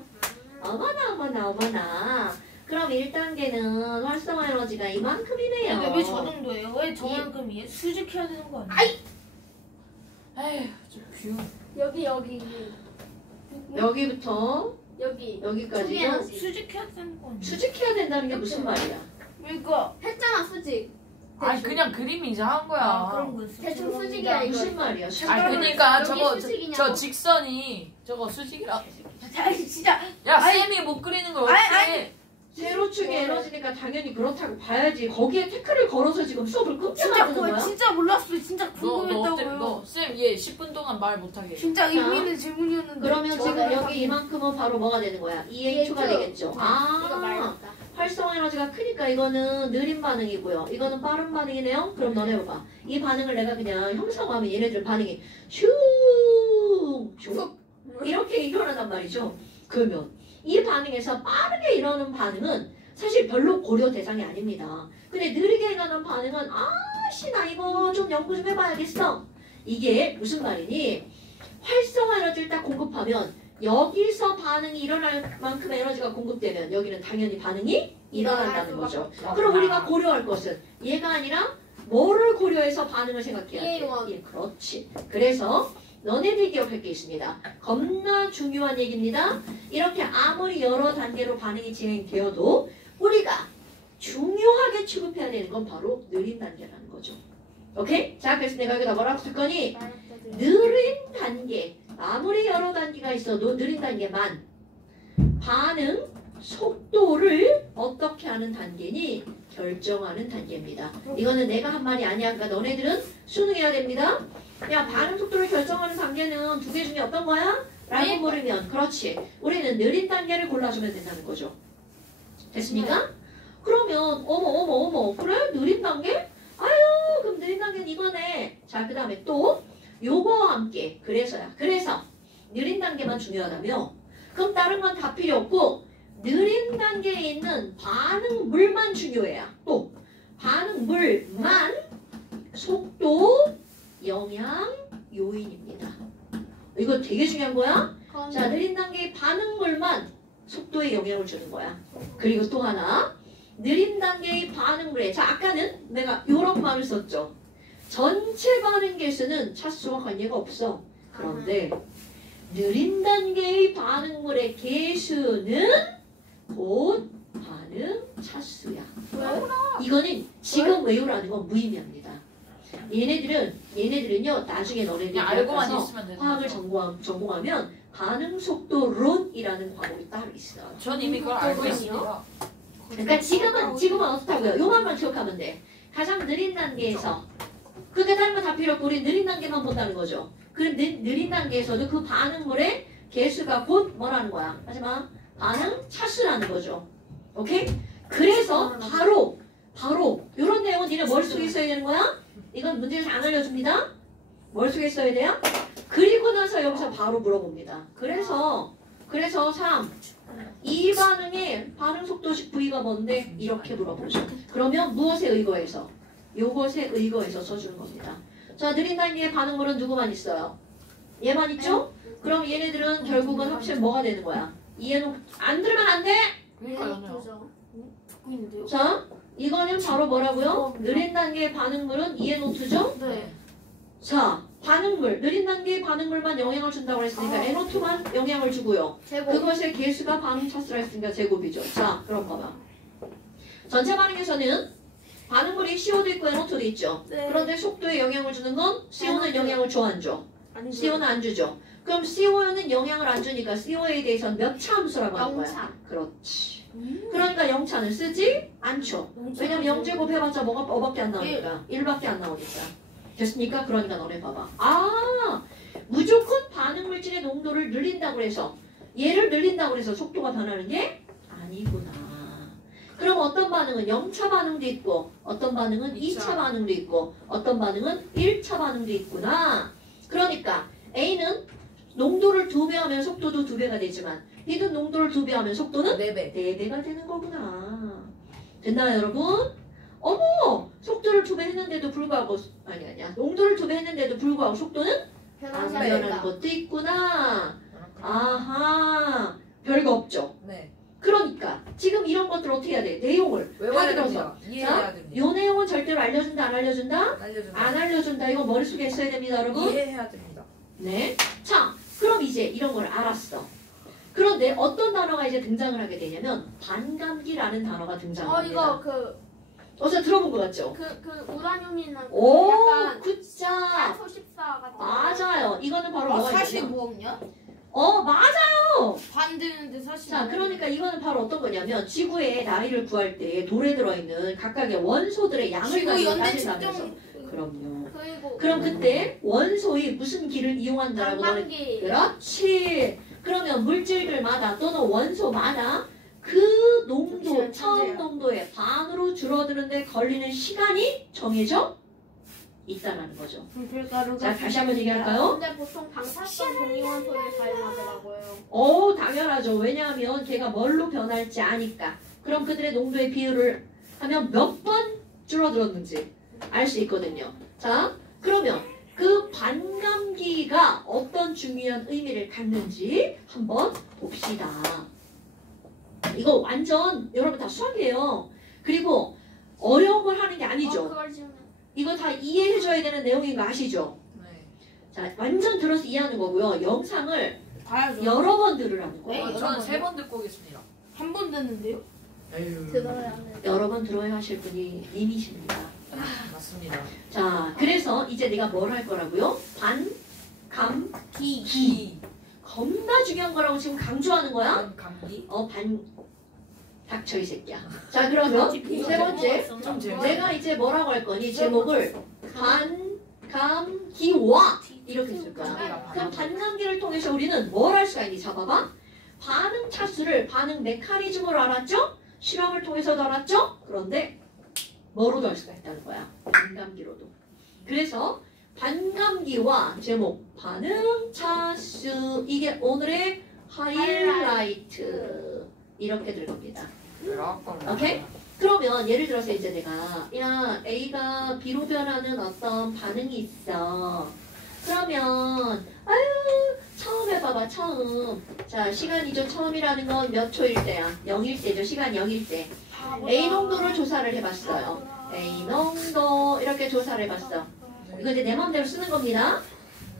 어머나. 그럼 1단계는 활성화 에너지가 이만큼이네요. 근데 왜 저 정도예요? 왜 저만큼이에요? 수직해야 되는 거 아니에요? 에휴 좀 귀여워. 여기. 여기부터 여기. 여기까지도 에너지. 수직해야 되는 거 아니에요? 수직해야 된다는 게 무슨 말이야? 그러니까 했잖아, 수직. 아니 그냥 그림이 이상한 거야. 아, 그런 거였어. 대충 수직이야, 이거. 무슨 말이야? 아니 그니까 여기 저거 수직이냐고. 저 직선이 저거 수직이라. 진짜 야 아니, 쌤이 못 그리는 걸 아니, 어떻게? 세로축의 에너지니까 당연히 그렇다고 봐야지. 거기에 태클을 걸어서 지금 수업을 끊게 진짜 만드는 거야? 진짜 몰랐어요. 진짜 궁금했다고요. 너쌤얘 10분 동안 말 못하게. 진짜 의미 있는 질문이었는데. 그러면 지금 저거를 여기 이만큼은 바로 뭐가 되는 거야? EA2가 되겠죠. 이거 아, 말렸다. 활성화 에너지가 크니까 이거는 느린 반응이고요. 이거는 빠른 반응이네요. 그럼 너네 봐봐. 이 반응을 내가 그냥 형상화하면 얘네들 반응이 슝 이렇게 일어난단 말이죠. 그러면 이 반응에서 빠르게 일어나는 반응은 사실 별로 고려 대상이 아닙니다. 근데 느리게 일어나는 반응은 아씨 나 이거 좀 연구 좀 해봐야겠어. 이게 무슨 말이니? 활성화 에너지를 딱 공급하면 여기서 반응이 일어날 만큼 에너지가 공급되면 여기는 당연히 반응이 일어난다는 거죠. 그럼 우리가 고려할 것은 얘가 아니라 뭐를 고려해서 반응을 생각해야 돼? EA1. 예, 그렇지. 그래서 너네들이 기억할 게 있습니다. 겁나 중요한 얘기입니다. 이렇게 아무리 여러 단계로 반응이 진행되어도 우리가 중요하게 취급해야 되는 건 바로 느린 단계라는 거죠. 오케이? 자, 그래서 내가 여기다 뭐라고 쓸 거니? 느린 단계. 아무리 여러 단계가 있어도 느린 단계만 반응 속도를 어떻게 하는 단계니 결정하는 단계입니다. 이거는 내가 한 말이 아니야. 그러니까 너네들은 수능해야 됩니다. 야, 반응 속도를 결정하는 단계는 두 개 중에 어떤 거야? 라고 물으면 그렇지. 우리는 느린 단계를 골라주면 된다는 거죠. 됐습니까? 그러면 어머 그래? 느린 단계? 아유 그럼 느린 단계는 이거네. 자, 그 다음에 또 요거와 함께 그래서 느린 단계만 중요하다며? 그럼 다른 건 다 필요 없고 느린 단계에 있는 반응물만 중요해요. 또 반응물만 속도, 영향, 요인입니다. 이거 되게 중요한 거야. 자, 느린 단계의 반응물만 속도에 영향을 주는 거야. 그리고 또 하나 느린 단계의 반응물에 자 아까는 내가 요런 말을 썼죠. 전체 반응 개수는 차수와 관계가 없어. 그런데 느린 단계의 반응물의 개수는 곧 반응 차수야. 이거는 지금 외우라는 건 무의미합니다. 얘네들은요 나중에 너네들이 그냥 대학 알고만 가서 있으면 되는 화학을 거죠. 전공하면 반응 속도론이라는 과목이 따로 있어요. 전 이미 그걸 알고 있습니다. 그러니까 지금은 어떻다고요? 요만만 기억하면 돼. 가장 느린 단계에서 그게 다른 거 다 필요 없고 우리 느린 단계만 본다는 거죠. 그 느린 단계에서도 그 반응물의 개수가 곧 뭐라는 거야? 하지만 반응 차수라는 거죠. 오케이? 그래서 바로 이런 내용은 니네 머릿속에 있어야 되는 거야? 이건 문제에서 안 알려줍니다. 머릿속에 있어야 돼요? 그리고 나서 여기서 바로 물어봅니다. 그래서 3. 이 반응의 반응 속도식 V가 뭔데? 이렇게 물어보죠. 그러면 무엇에 의거해서? 요것에 의거해서 써주는 겁니다. 자, 느린 단계의 반응물은 누구만 있어요? 얘만 있죠? 그럼 얘네들은 결국은 합치면 뭐가 되는 거야? 이해는 안 들으면 안 돼! 그러니까요. 듣고 있는데요? 자, 이거는 바로 뭐라고요? 느린 단계의 반응물은 이해노트죠? 네. 자, 반응물, 느린 단계의 반응물만 영향을 준다고 했으니까 NO2만 영향을 주고요. 제곱. 그것의 개수가 반응 차수라 했으니까 제곱이죠. 자, 그럼 봐봐. 전체 반응에서는 반응물이 CO2도 있고 NO2도 있죠. 네. 그런데 속도에 영향을 주는 건 CO는 NO2. 영향을 줘, 안 줘? 아니, CO는 안 주죠. 그럼 CO는 영향을 안 주니까 CO에 대해서는 몇 차 함수라고 하는 거야? 0차. 그렇지. 그러니까 0차는 쓰지 않죠. 왜냐면 0제곱 해봤자 뭐밖에 안 나오니까 1밖에 안 나오니까. 됐습니까? 그러니까 너네 봐봐. 무조건 반응물질의 농도를 늘린다고 해서 얘를 늘린다고 해서 속도가 변하는 게 아니구나. 그럼 어떤 반응은 0차 반응도 있고 어떤 반응은 2차 반응도 있고 어떤 반응은 1차 반응도 있구나. 그러니까 A는 농도를 2배 하면 속도도 2배가 되지만 B는 농도를 2배 하면 속도는 4배가 되는 거구나. 됐나요, 여러분? 어머! 속도를 2배 했는데도 불구하고 아니야. 농도를 2배 했는데도 불구하고 속도는 안 변하지 변하는 않는다. 것도 있구나. 아하. 별거 없죠. 네. 그러니까 지금 이런 것들 어떻게 해야 돼? 내용을 외워야 다 들어서. 됩니다. 이해해야 됩니다. 요 내용은 절대로 알려준다, 안 알려준다? 알려준다. 안 알려준다. 이거 머릿속에 있어야 됩니다, 여러분. 이해해야 됩니다. 네. 자, 그럼 이제 이런 걸 알았어. 그런데 어떤 단어가 이제 등장을 하게 되냐면 반감기라는 단어가 등장합니다. 이거 어디서 들어본 것 같죠? 우라늄이나 오, 약간 굿자. 소십사 같은. 맞아요. 이거는 바로 뭐가 있냐면 45억년? 맞아요. 반대는데 45억. 자, 그러니까 이거는 바로 어떤 거냐면 지구의 나이를 구할 때 돌에 들어있는 각각의 원소들의 양을 지구 가지고 연대 따진다면서. 측정. 그럼요. 그리고 그럼 그때 원소의 무슨 기를 이용한다라고 너네 반감기. 그렇지. 그러면 물질들마다 또는 원소마다 그 농도, 그렇지, 처음 천재야. 농도의 반으로 줄어드는데 걸리는 시간이 정해져 있다는 거죠. 불가루가. 자, 다시 한번 얘기할까요? 근데 보통 방사선 동위원소를 사용하더라고요. 당연하죠. 왜냐하면 걔가 뭘로 변할지 아니까. 그럼 그들의 농도의 비율을 하면 몇 번 줄어들었는지 알 수 있거든요. 자, 그러면 그 반감기가 어떤 중요한 의미를 갖는지 한번 봅시다. 이거 완전 여러분 다 수학이에요. 그리고 어려운 걸 하는 게 아니죠. 그걸 지우면 이거 다 이해해줘야 되는 내용인 거 아시죠? 네. 자, 완전 들어서 이해하는 거고요. 영상을 봐야죠. 여러 번 들으라는 네, 거예요. 저는 3번 듣고 오겠습니다. 한 번 됐는데요? 에휴. 들어야 해. 여러 번 들어야 하실 분이 님이십니다. 맞습니다. 자, 그래서 이제 내가 뭘 할 거라고요? 기. 겁나 중요한 거라고 지금 강조하는 거야? 감기. 닥쳐 이 새끼야. 자, 그러면 세 번째 좀 재밌어. 내가 이제 뭐라고 할 거니? 제목을 반감기와 이렇게 쓸 거야. 그럼 반감기를 통해서 우리는 뭘 할 수가 있니? 자, 봐봐. 반응 차수를 반응 메커니즘으로 알았죠? 실험을 통해서도 알았죠? 그런데 뭐로도 할 수가 있다는 거야. 반감기로도. 그래서 반감기와 제목 반응 차수 이게 오늘의 하이라이트 이렇게 될 겁니다. 오케이? 그러면 예를 들어서 이제 내가 A가 B로 변하는 어떤 반응이 있어. 그러면 처음 해봐봐. 처음. 자, 시간이죠. 처음이라는 건 몇 초일 때야? 0일 때죠. 시간 0일 때. A 농도를 조사를 해봤어요. A 농도 이렇게 조사를 해봤어. 이거 이제 내 마음대로 쓰는 겁니다.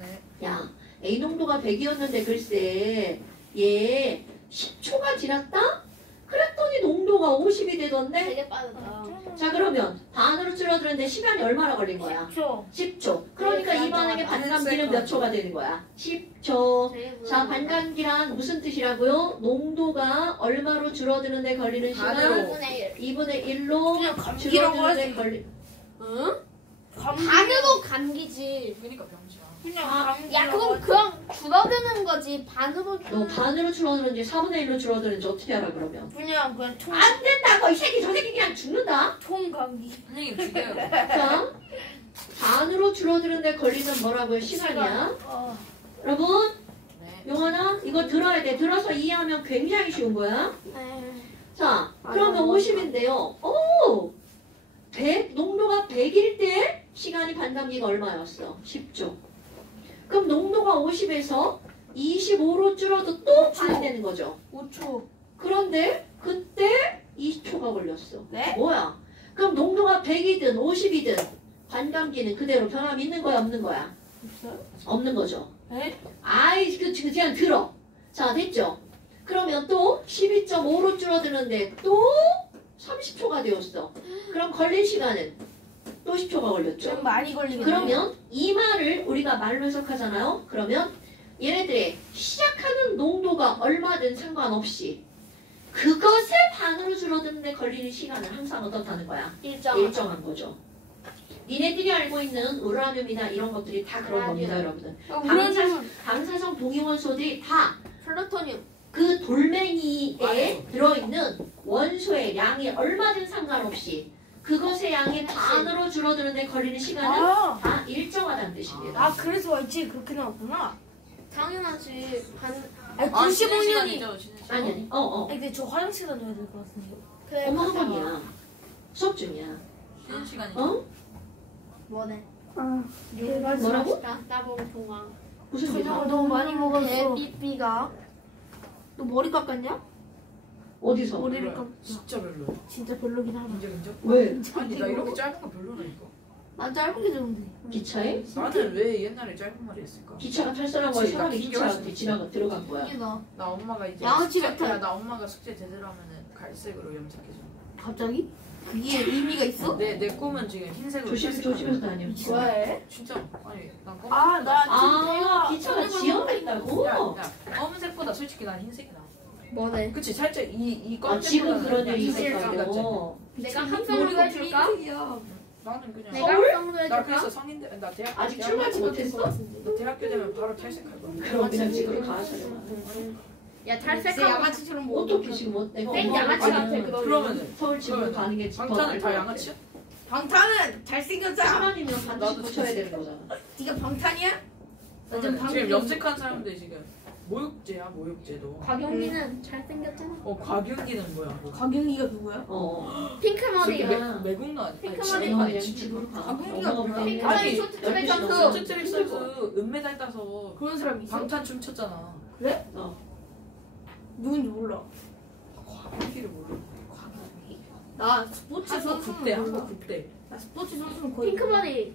네. 야, A 농도가 100이었는데 글쎄 얘 10초가 지났다? 그랬더니 농도가 50이 되던데? 되게 빠르다. 자, 그러면 반으로 줄어드는데 시간이 얼마나 걸린 거야? 10초. 그러니까 이 반응의 반감기는 몇 초가 되는 거야? 10초. 자, 반감기란 무슨 뜻이라고요? 농도가 얼마로 줄어드는데 걸리는 시간? 반으로. 2분의 1로 그냥 감기라고 줄어드는데 하지. 걸리... 응? 반으로 감기지. 그러니까 병치야. 그냥 야 그럼 그냥 줄어드는 거지. 반으로 너 반으로 줄어드는지 4분의 1로 줄어드는지 어떻게 알아 그러면? 그냥 안 된다고 이 새끼 저 새끼 그냥 죽는다. 총감기. 선생님 죽여요. 자, 반으로 줄어드는데 걸리는 뭐라고요? 시간이야. 여러분, 네. 용환아 이거 들어야 돼. 들어서 이해하면 굉장히 쉬운 거야. 네. 자, 그러면 50인데요. 오! 100, 농도가 100일 때 시간이 반감기가 얼마였어? 10초. 그럼 농도가 50에서 25로 줄어도 또 반이 되는 거죠. 5초. 그런데 그때 20초가 걸렸어. 네? 뭐야? 그럼 농도가 100이든 50이든 반감기는 그대로 변함이 있는 거야 없는 거야? 없어요? 없는 거죠. 네? 아이 그냥 들어. 자 됐죠? 그러면 또 12.5로 줄어드는데 또 30초가 되었어. 그럼 걸린 시간은 또 10초가 걸렸죠. 좀 많이 걸리겠네. 그러면 이 말을 우리가 말로 해석하잖아요. 그러면 얘네들의 시작하는 농도가 얼마든 상관없이 그것의 반으로 줄어드는데 걸리는 시간은 항상 어떻다는 거야? 일정한 거죠. 니네들이 알고 있는 우라늄이나 이런 것들이 다 그런 겁니다, 여러분들. 우라늄은 방사성 동위원소들이 다 플루토늄. 그 돌멩이에 맞아요. 들어있는 원소의 양이 얼마든 상관없이 그것의 양이 반으로 줄어드는데 걸리는 시간은 아, 다 일정하다는 뜻입니다. 그래서 YG 그렇게 나왔구나. 당연하지. 아니 아, 쉬는 95년이. 시간이죠. 쉬는 시간. 아니. 근데 저 화장실 다녀야 될 것 같은데. 그래. 어머 학원이야. 수업 중이야. 쉬는 시간이죠. 어? 뭐네? 뭐라고? 나보고 동화. 무슨 저녁을 일이야? 너무 많이 먹었어. 대비비가 너 머리 깎았냐? 어디서? 머리를 별로야. 진짜 별로야. 진짜 별로긴 하다. 인정 인정. 왜? 아니 나 이렇게 짧은 거 별로라니까. 난 짧은 게 좋은데. 기차에? 나는 왜 옛날에 짧은 말이 했을까? 기차가 탈선한 거에 그치, 사람이 나 기차가 긴장할 지나가 들어간 거야. 이게 나. 나 엄마가 이제 양아치 숙제- 같아. 야, 나 엄마가 숙제 제대로 하면은 갈색으로 염색해줘. 갑자기? 그게 의미가 있어? 내 꿈은 지금 흰색으로. 조심해서 다녀. 왜? 진짜 아니 난 검은. 아, 나 아, 기차가 지연했다고? 야, 검은색보다 솔직히 난 흰색이 나. 뭐네? 그치 살짝 이 아, 지금 그런 일이 흰색이 있었다고. 내가 합성으로 해줄까? 나는 그냥 내가 합성으로 나 해줄까? 그래서 성인대 나 대학 아직 대학 출발지 나 못했어? 대학교 되면 바로 탈색할 거야. 그럼 그냥 집으로 가서 야 내 탈색하고 양아치처럼 뭐 어떻게 지금 뭐 내가 땡 엄마가 양아치 같아, 가면 그거. 그러면은 서울 집으로 가는 게 방탄은 다 양아치야? 방탄은 잘생겼잖아. 사람이면 반드시 나도 고쳐야 진짜. 되는 거잖아. 네가 방탄이야? 나 지금 지금 방금 염색한 사람들 지금 모욕죄야 모욕죄도. 곽용기는 잘생겼잖아. 곽윤기는 뭐야? 곽윤기가 누구야? 핑크 머리. 저기 아. 매국노 아니 핑크 아니, 머리. 진짜 그냥 아니, 집으로 가. 가군이가 엄마가 뭐야? 보기에는 아니, 아니, 쇼트 트랙 12시 선수. 넘어서 쇼트트랙 힘들 거야. 선수 은메달 따서 그런 사람 있어? 방탄 춤췄잖아. 그래? 어. 누군지 몰라. 곽윤기를 몰라. 나 스포츠 한국 선수는 국대 몰라. 한국 국대. 나 스포츠 선수는 거의 핑크 머리.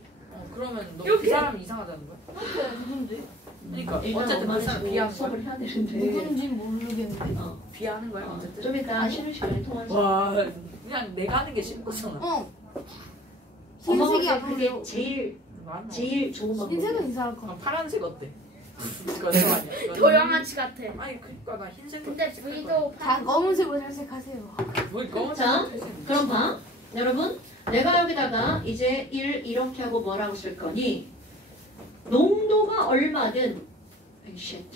그러면 너 그 이렇게. 사람이 이상하다는 거야? 몰라. 누군데? 그러니까 일단 어쨌든 그 엄마는 사람 지금 비하는 수업을 거야. 해야 되는데. 누군지 모르겠는데. 비하는 거야 어, 어쨌든. 좀 이따 쉬는 시간에 통화하자. 와 그냥 내가 하는 게 싫은 거잖아. 어. 엄마가 흰색이 근데 그게 아니고 제일 좋은 방법이야. 흰색은 이상할 것 아, 같아. 파란색 어때? 그거 좀 아니야. 이거는- 더 양아치 같아. 아니 그니까 나 흰색. 근데 저희도 다 검은색으로 살색하세요. 뭐 검은 자, 그럼 봐. 여러분, 내가 여기다가 이제 1 이렇게 하고 뭐라고 쓸 거니? 농도가 얼마든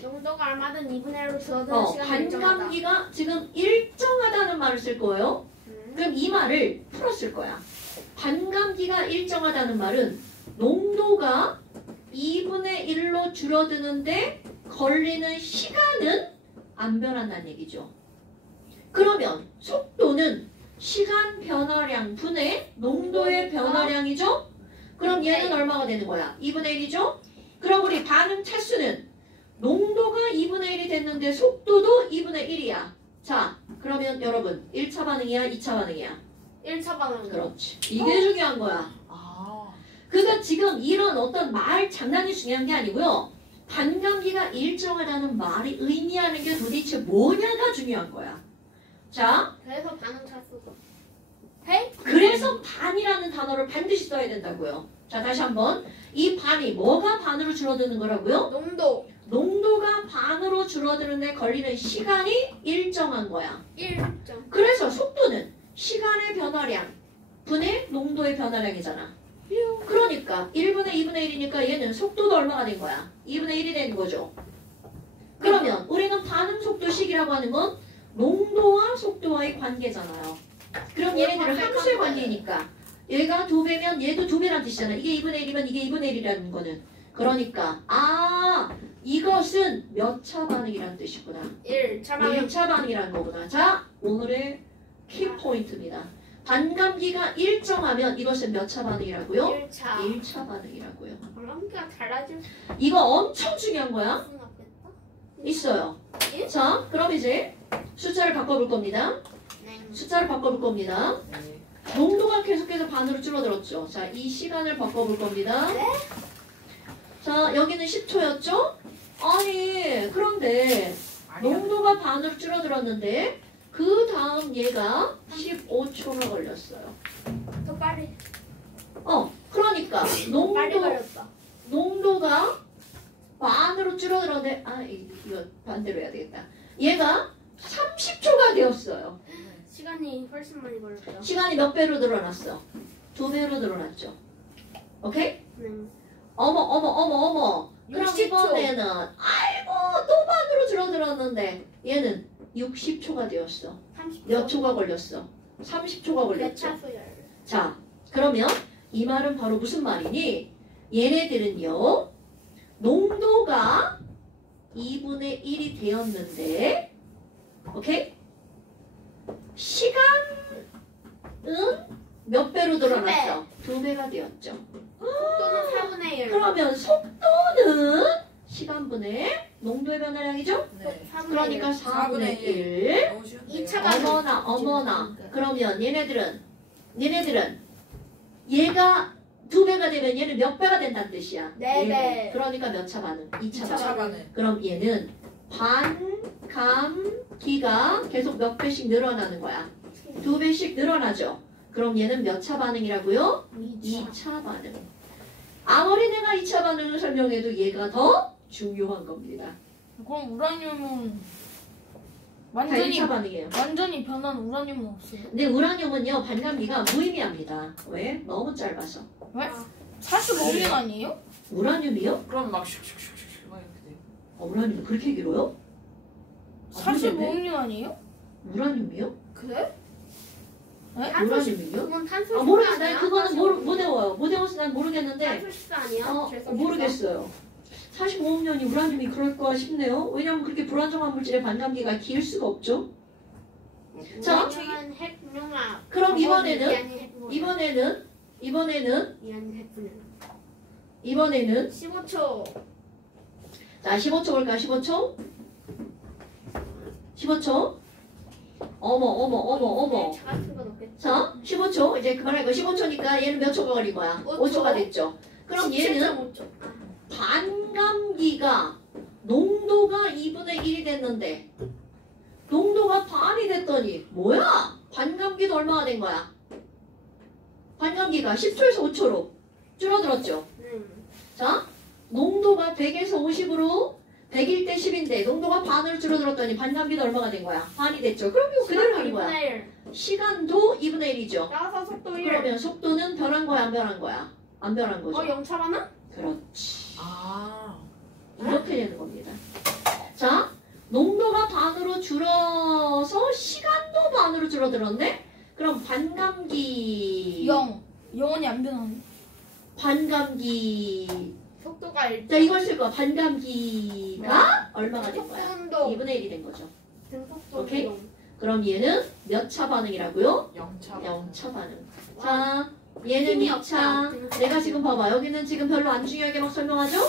농도가 얼마든 2분의 1로 줄어드는 시간이 일정하다. 반감기가 지금 일정하다는 말을 쓸 거예요. 그럼 이 말을 풀었을 거야. 반감기가 일정하다는 말은 농도가 2분의 1로 줄어드는데 걸리는 시간은 안 변한다는 얘기죠. 그러면 속도는 시간 변화량 분의 농도의 변화량이죠? 그럼 얘는 얼마가 되는 거야? 2분의 1이죠? 그럼 우리 반응 차수는 농도가 2분의 1이 됐는데 속도도 2분의 1이야. 자, 그러면 여러분 1차 반응이야? 2차 반응이야? 1차 반응. 그렇지. 이게 중요한 거야. 아 그러니까 지금 이런 어떤 말 장난이 중요한 게 아니고요. 반감기가 일정하다는 말이 의미하는 게 도대체 뭐냐가 중요한 거야. 자, 그래서 반응 차수도. 그래서 반이라는 단어를 반드시 써야 된다고요. 자, 다시 한번. 이 반이 뭐가 반으로 줄어드는 거라고요? 농도 농도가 반으로 줄어드는데 걸리는 시간이 일정한 거야. 1점. 그래서 속도는 시간의 변화량 분의 농도의 변화량이잖아. 그러니까 1분의 2분의 1이니까 얘는 속도도 얼마가 된 거야? 2분의 1이 되는 거죠. 그러면 우리는 반응 속도식이라고 하는 건 농도와 속도와의 관계잖아요. 그럼 얘네들은 함수의 관계니까 얘가 2배면 얘도 2배란 뜻이잖아. 이게 2분의 1이면 이게 2분의 1이라는 거는. 그러니까 이것은 몇 차 반응이라는 뜻이구나. 1차 반응. 1차 반응이라는 거구나. 자, 오늘의 키포인트입니다. 반감기가 일정하면 이것은 몇 차 반응이라고요? 1차. 1차 반응이라고요. 반감기가 달라질 이거 엄청 중요한 거야. 수는 없겠다. 있어요. 예? 자, 그럼 이제 숫자를 바꿔볼 겁니다. 네. 숫자를 바꿔볼 겁니다. 네. 농도가 계속해서 반으로 줄어들었죠. 자, 이 시간을 바꿔볼 겁니다. 자, 여기는 10초였죠? 아니, 그런데 아니야. 농도가 반으로 줄어들었는데 그 다음 얘가 15초가 걸렸어요. 더 빨리. 그러니까 빨리 걸렸다. 농도가 반으로 줄어들었는데 이거 반대로 해야 되겠다. 얘가 30초가 되었어요. 시간이 훨씬 많이 걸렸다. 시간이 몇 배로 늘어났어? 2배로 늘어났죠. 오케이? 네. 어머. 그럼 60초. 이번에는 또 반으로 줄어들었는데 얘는 60초가 되었어. 30초. 몇 초가 걸렸어? 30초가 걸렸죠. 몇차 수열. 자, 그러면 이 말은 바로 무슨 말이니? 얘네들은요, 농도가 2분의 1이 되었는데, 오케이? 시간은 몇 배로 늘어났어? 2배가 되었죠. 속도는 4분의 1. 그러면 속도는 시간분의 농도의 변화량이죠? 네. 그러니까 4분의 1. 너무 쉬운데요. 2차 반응. 어머나. 그러면 얘네들은 얘가 2배가 되면 얘는 몇 배가 된다는 뜻이야? 네 배. 그러니까 몇 차 반응? 2차 반응. 차 반응. 그럼 얘는 반감기가 계속 몇 배씩 늘어나는 거야. 2배씩 늘어나죠. 그럼 얘는 몇 차 반응이라고요? 2차 반응. 아무리 내가 2차 반응을 설명해도 얘가 더 중요한 겁니다. 그럼 우라늄은 다 완전히 1차 반응이에요. 완전히 변한 우라늄은 없어요? 근데 우라늄은요, 반감기가 무의미합니다. 왜? 너무 짧아서. 왜? 45년 아니에요? 우라늄이요? 그럼 막 슉슉슉슉 막 이렇게 돼요. 우라늄이 그렇게 길어요? 모르겠네. 45년 아니에요? 우라늄이요? 그래? 우라늄이요? 그건 탄소식도 모르겠어요. 아니야? 그거는 못 외워요. 못 외워서 난 모르겠는데, 탄소식도 아니야? 모르겠어요. 45년이 우라늄이 그럴까 싶네요. 왜냐면 그렇게 불안정한 물질의 반감기가 길 수가 없죠. 자, 우라늄은 핵융합. 그럼 이번에는 이번에는 이번에는 핵분열. 15초. 15초. 자, 15초 볼까? 15초. 어머. 차 같은 건 없겠지. 자, 15초. 이제 그만할 거. 15초니까 얘는 몇 초가 걸린 거야? 5초가 됐죠. 그럼 얘는 17.5초. 반감기가 농도가 2분의 1이 됐는데 농도가 반이 됐더니 뭐야? 반감기도 얼마가 된 거야? 반감기가 10초에서 5초로 줄어들었죠. 자, 농도가 100에서 50으로 100일 때 10인데 농도가 반으로 줄어들었더니 반감기도 얼마가 된 거야? 반이 됐죠. 그럼 이거 그대로 하는 거야. 2분의 1. 시간도 2분의 1이죠. 따라서 속도 1. 그러면 속도는 변한 거야, 안 변한 거야? 안 변한 거죠. 0차 반응? 그렇지. 아. 이렇게 되는 겁니다. 자, 농도가 반으로 줄어서 시간도 반으로 줄어들었네? 그럼 반감기. 0이 안 변하네. 반감기. 속도가 1. 자, 이걸 쓸 거야. 반감기가 얼마가 된 거야? 속도운동. 2분의 1이 된 거죠. 등속도 오케이. 운동. 그럼 얘는 몇 차 반응이라고요? 0차. 0차 반응. 자, 얘는 힘이 2차. 없다. 내가 지금 봐봐. 여기는 지금 별로 안 중요하게 막 설명하죠?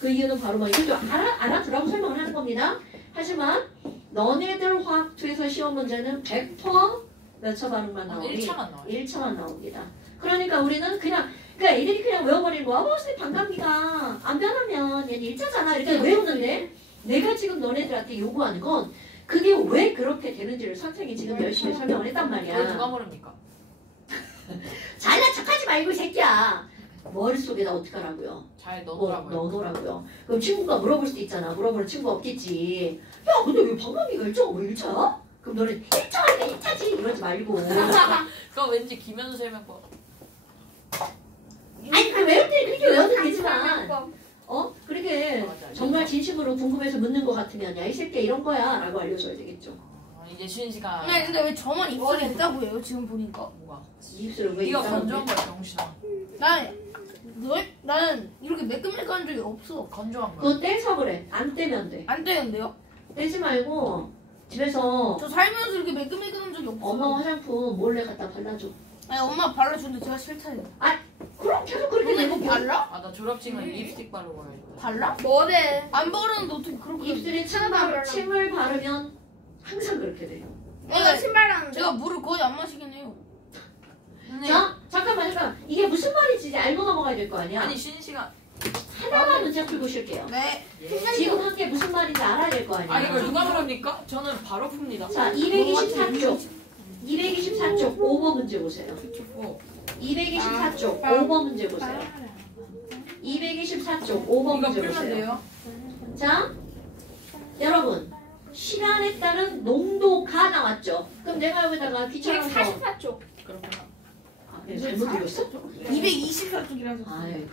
그 이유는 바로 뭐 이것도 알아두라고 설명을 하는 겁니다. 하지만 너네들 화학투에서 시험 문제는 100% 몇 차 반응만 나오니 1차만 나와요. 1차만 나옵니다. 그러니까 우리는 그러니까 애들이 그냥 외워버리는 거야. 선생님 반감기가 안 변하면 얘는 1차잖아. 이렇게 외우는데 내가 지금 너네들한테 요구하는 건 그게 왜 그렇게 되는지를 선생님이 지금 열심히 설명을 했단 그걸 말이야. 누가 모릅니까? 잘난 척하지 말고 이 새끼야. 머릿속에다 어떻게 하라고요? 잘 넣어놓으라고요. 넣어놓으라고요. 그럼 친구가 물어볼 수도 있잖아. 물어보는 친구가 없겠지. 야 근데 왜 반감기가 1차가 왜 1차야? 그럼 너는 1차니까 1차지 이러지 말고. 그럼 왠지 김현수 쌤의 거. 아니 그 외울 때 그렇게 외워도 아, 되지만 그렇게 맞아. 정말 진심으로 궁금해서 묻는 것 같으면 야 이 새끼 이런 거야 라고 알려줘야 되겠죠. 이제 쉬는 시간. 아니 근데 왜 저만 입술이 있다고 해요 지금 보니까? 뭐가? 입술을 왜 네가 이따가 건조한 거야 병신아. 나는 이렇게 매끈매끈한 적이 없어. 건조한 거야. 그거 떼서 그래. 안 떼면 돼. 안 되는데요? 떼지 말고 집에서 저 살면서 이렇게 매끈매끈한 적이 없어. 엄마 화장품 몰래 갖다 발라줘. 아니 엄마 발라주는데 제가 싫다요. 그럼 계속 그렇게 근데 되고 이거 발라? 나 졸업식은 립스틱 바르고 가야겠다. 발라? 뭐래? 안 바르는데 어떻게 그렇게? 입술에 침을 바르면 항상 그렇게 돼요. 내가 신발하는데. 제가 물을 거의 안 마시긴 해요. 자, 잠깐만. 이게 무슨 말인지 이제 알고 넘어가야 될 거 아니야? 아니 쉬는 시간. 하나만 문제 풀고 쉴게요. 네. 지금 한 게 무슨 말인지 알아야 될 거 아니야? 아 이걸 누가 그럽니까? 저는 바로 풉니다. 자, 224쪽. 224쪽 5번 문제 보세요. 224쪽 5번 문제 보세요. 224쪽 5번 이거 문제 풀면 보세요. 돼요? 자, 여러분. 시간에 따른 농도가 나왔죠. 그럼 내가 여기다가 귀찮아서 144쪽. 그렇구나. 잘못 읽었어? 224쪽이라서. 아유.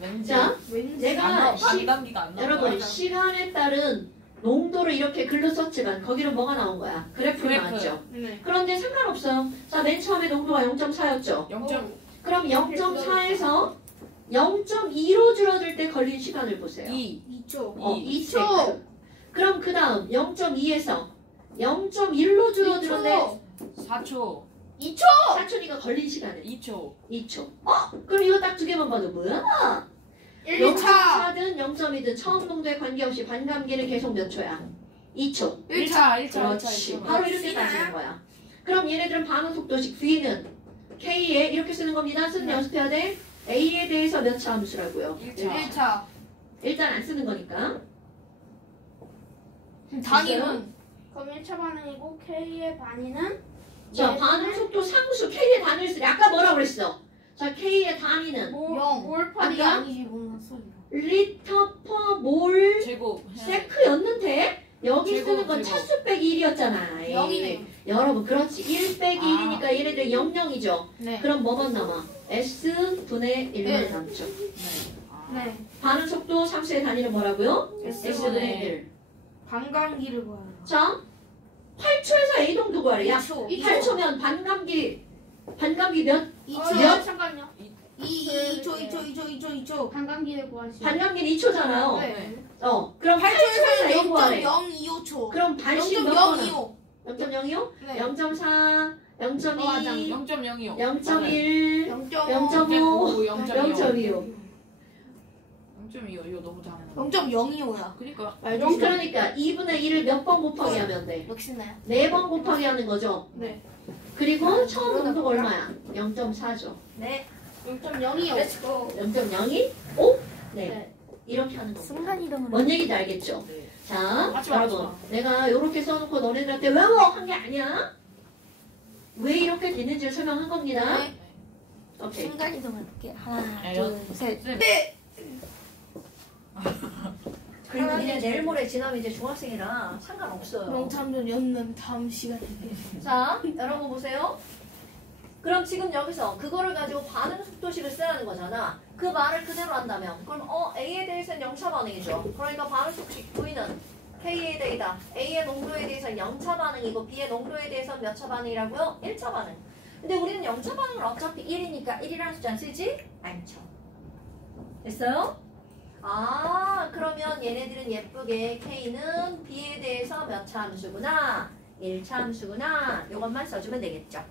왠지. 자, 왠지. 내가 반감기가 안 나. 여러분 시간에 따른 농도를 이렇게 글로 썼지만 거기로 뭐가 나온 거야? 그래프가 그래프. 나왔죠. 네. 그런데 상관없어요. 자, 맨 처음에 농도가 0.4였죠. 0.2. 그럼 0.4에서 0.2로 줄어들 때 걸린 시간을 보세요. 2초. 2초. 그럼 그 다음 0.2에서 0.1로 줄어드는데 4초. 4초니까 걸린 시간은 2초. 2초. 그럼 이거 딱 두 개만 봐도 뭐야? 1차. 0.4든 0.2든 처음 농도에 관계없이 반감기는 계속 몇 초야? 2초. 1차. 그렇지. 바로 이렇게 따지는 거야. 그럼 얘네들은 반응 속도식 V는 K에 이렇게 쓰는 겁니다. 쓰는 연습해야 돼. A에 대해서 몇 차 함수라고요? 1차. 1차. 일단 안 쓰는 거니까. 단위는 그럼 1차 반응이고 K의 반위는 자, 반응 속도 상수 K의 단위를 쓰래. 아까 뭐라고 그랬어? 자, K의 단위는 영. 몰판이 아까? 아니지 뭔 소리야. 리터 퍼 몰 제곱. 세크였는데 여기 제곱, 쓰는 건 제곱. 차수 빼기 1이었잖아. 0이네. 여러분, 그렇지. 1 빼기 1이니까 얘네들 00이죠. 네. 그럼 뭐만 남아? S 분의 1만 네. 남죠. 네. 반응 속도 상수의 단위는 뭐라고요? S분의 1. 반감기를 봐요. 자, 8초에서 A 농도 구하래. 야, 2초. 8초면 반감기 몇? 2초. 몇? 잠깐요. 2초. 반감기를 구하시. 반감기는 2초잖아요. 네. 그럼 8초에서 A 구하래. 0.025초. 그럼 반씩 몇 번? 0.025. 0.05? 네. 0.4, 0.2, 맞아. 0.02요. 0.1, 0.025. 0.5, 0.25. 0.25. 0.25 이거 너무 작은 거. 0.025야. 그러니까 그러니까 2분의 1을 몇 번 곱하기 하면 돼? 역시나요? 4번 곱하기 하는 거죠. 네. 그리고 처음 농도가 얼마야? 0.4죠. 네. 0.0이요. 0.02? 5? 네. 네. 이렇게 하는 거. 순간이동을. 뭔 얘기인지 알겠죠? 네. 자, 하지 마, 하지 여러분. 마. 내가 이렇게 써놓고 너네들한테 외워! 한 게 아니야. 왜 이렇게 됐는지를 설명한 겁니다. 네. 오케이. 순간이동을 할게. 하나, 야, 둘, 셋. 쌤. 그리고 이제 내일 모레 지나면 이제 중학생이라 상관없어요. 명탐정 연는 다음 시간에. 자, 여러분 보세요. 그럼 지금 여기서 그거를 가지고 반응 속도식을 쓰라는 거잖아. 그 말을 그대로 한다면 그럼 A에 대해서는 0차 반응이죠. 그러니까 반응 속도식 V는 K에 대해다. A의 농도에 대해서는 0차 반응이고 B의 농도에 대해서는 몇 차 반응이라고요? 1차 반응. 근데 우리는 0차 반응을 어차피 1이니까 1이라는 숫자는 쓰지 않죠. 됐어요? 그러면 얘네들은 예쁘게 K는 B에 대해서 몇 차 함수구나. 1차 함수구나. 이것만 써주면 되겠죠.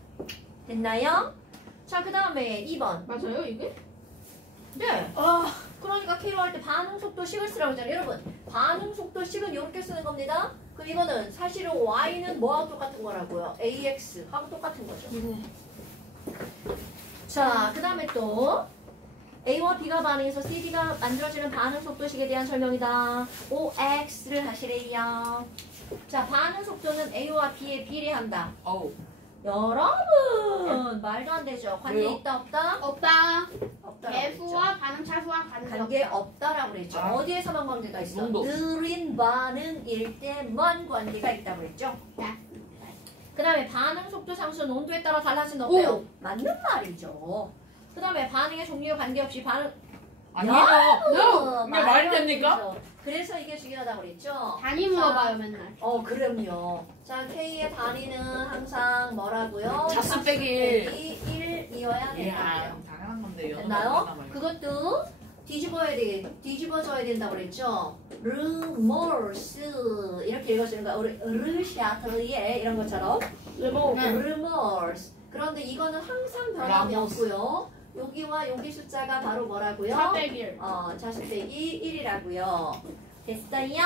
됐나요? 자, 그 다음에 2번. 맞아요 이게? 네. 그러니까 K로 할 때 반응 속도식을 쓰라고 했잖아요. 여러분, 반응 속도식은 이렇게 쓰는 겁니다. 그럼 이거는 사실은 Y는 뭐하고 똑같은 거라고요? AX하고 똑같은 거죠. 네. 자, 그 다음에 또 A와 B가 반응해서 CD가 만들어지는 반응 속도식에 대한 설명이다. OX를 하시래요. 자, 반응 속도는 A와 B에 비례한다. 어우. 여러분, 말도 안 되죠. 관계 왜요? 있다 없다? 없다. 없다라고 그랬죠. F와 반응 차수와 관계 없다라고 그랬죠. 어디에서만 관계가 있어? 농도. 느린 반응일 때만 관계가 있다고 그랬죠. 네. 그 다음에 반응 속도 상수 농도에 따라 달라진다 없대요? 오. 맞는 말이죠. 그 다음에 반응의 종류와 관계없이 반응. 아니에요. 어, 이게 말이 말도 안 됩니까? 되죠. 그래서 이게 중요하다고 그랬죠. 단위 물어봐요 맨날. 그럼요. 자, K의 단위는 항상 뭐라고요? 차수 빼기 1. 1이어야 된다. 이야, 당연한 건데 연어 됐나요? 그것도 뒤집어져야 된다고 그랬죠. 르모스 이렇게 읽어주는 거야. 우리 르샤트리에 이런 것처럼 르모스. 그런데 이거는 항상 변함이 라모스. 없고요. 여기와 여기 숫자가 바로 뭐라고요? 400일. 자수 빼기 1이라고요. 됐어요?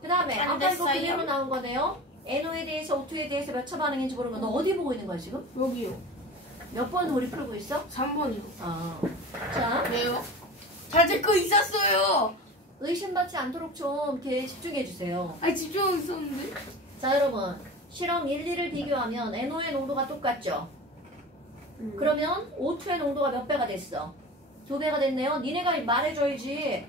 그 다음에 아니, 아까 이거 됐어요? 그대로 나온 거네요. NO에 대해서 O2에 대해서 몇 초 반응인지 모르는 거. 너 어디 보고 있는 거야 지금? 여기요. 몇 번 우리 풀고 있어? 3번이요. 자, 왜요? 잘 듣고 있었어요. 의심받지 않도록 좀 이렇게 집중해 주세요. 아니 집중하고 있었는데. 자, 여러분. 실험 1, 2를 비교하면 NO의 농도가 똑같죠? 그러면 O2의 농도가 몇 배가 됐어? 2배가 됐네요. 니네가 말해줘야지.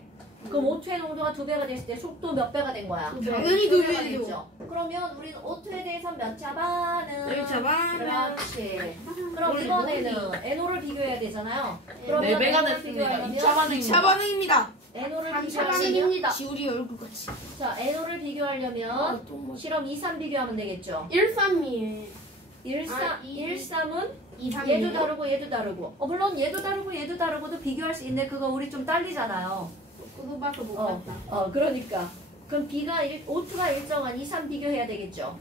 그럼 O2의 농도가 2배가 됐을 때 속도 몇 배가 된 거야? 당연히 2배가 2배죠. 됐죠. 그러면 우리는 O2에 대해서는 몇 차 반응? 몇 차 반응. 그렇지. 그럼 이번에는 NO를 비교해야 되잖아요. 그러면 4배가 NO를 됐습니다. 비교하려면 2차 반응입니다. 반응입니다. NO를 3차 비교하려면 반응입니다. 지우리 얼굴 같이. 자, NO를 비교하려면 실험 2, 3 비교하면 되겠죠. 132에 1, 3, 1, 3은 2, 3 얘도 다르고 얘도 다르고. 물론 얘도 다르고 얘도 다르고도 비교할 수 있는데 그거 우리 좀 딸리잖아요. 그거 봐서 못 어, 봤다. 그러니까. 그럼 O2가 일정한 2, 3 비교해야 되겠죠.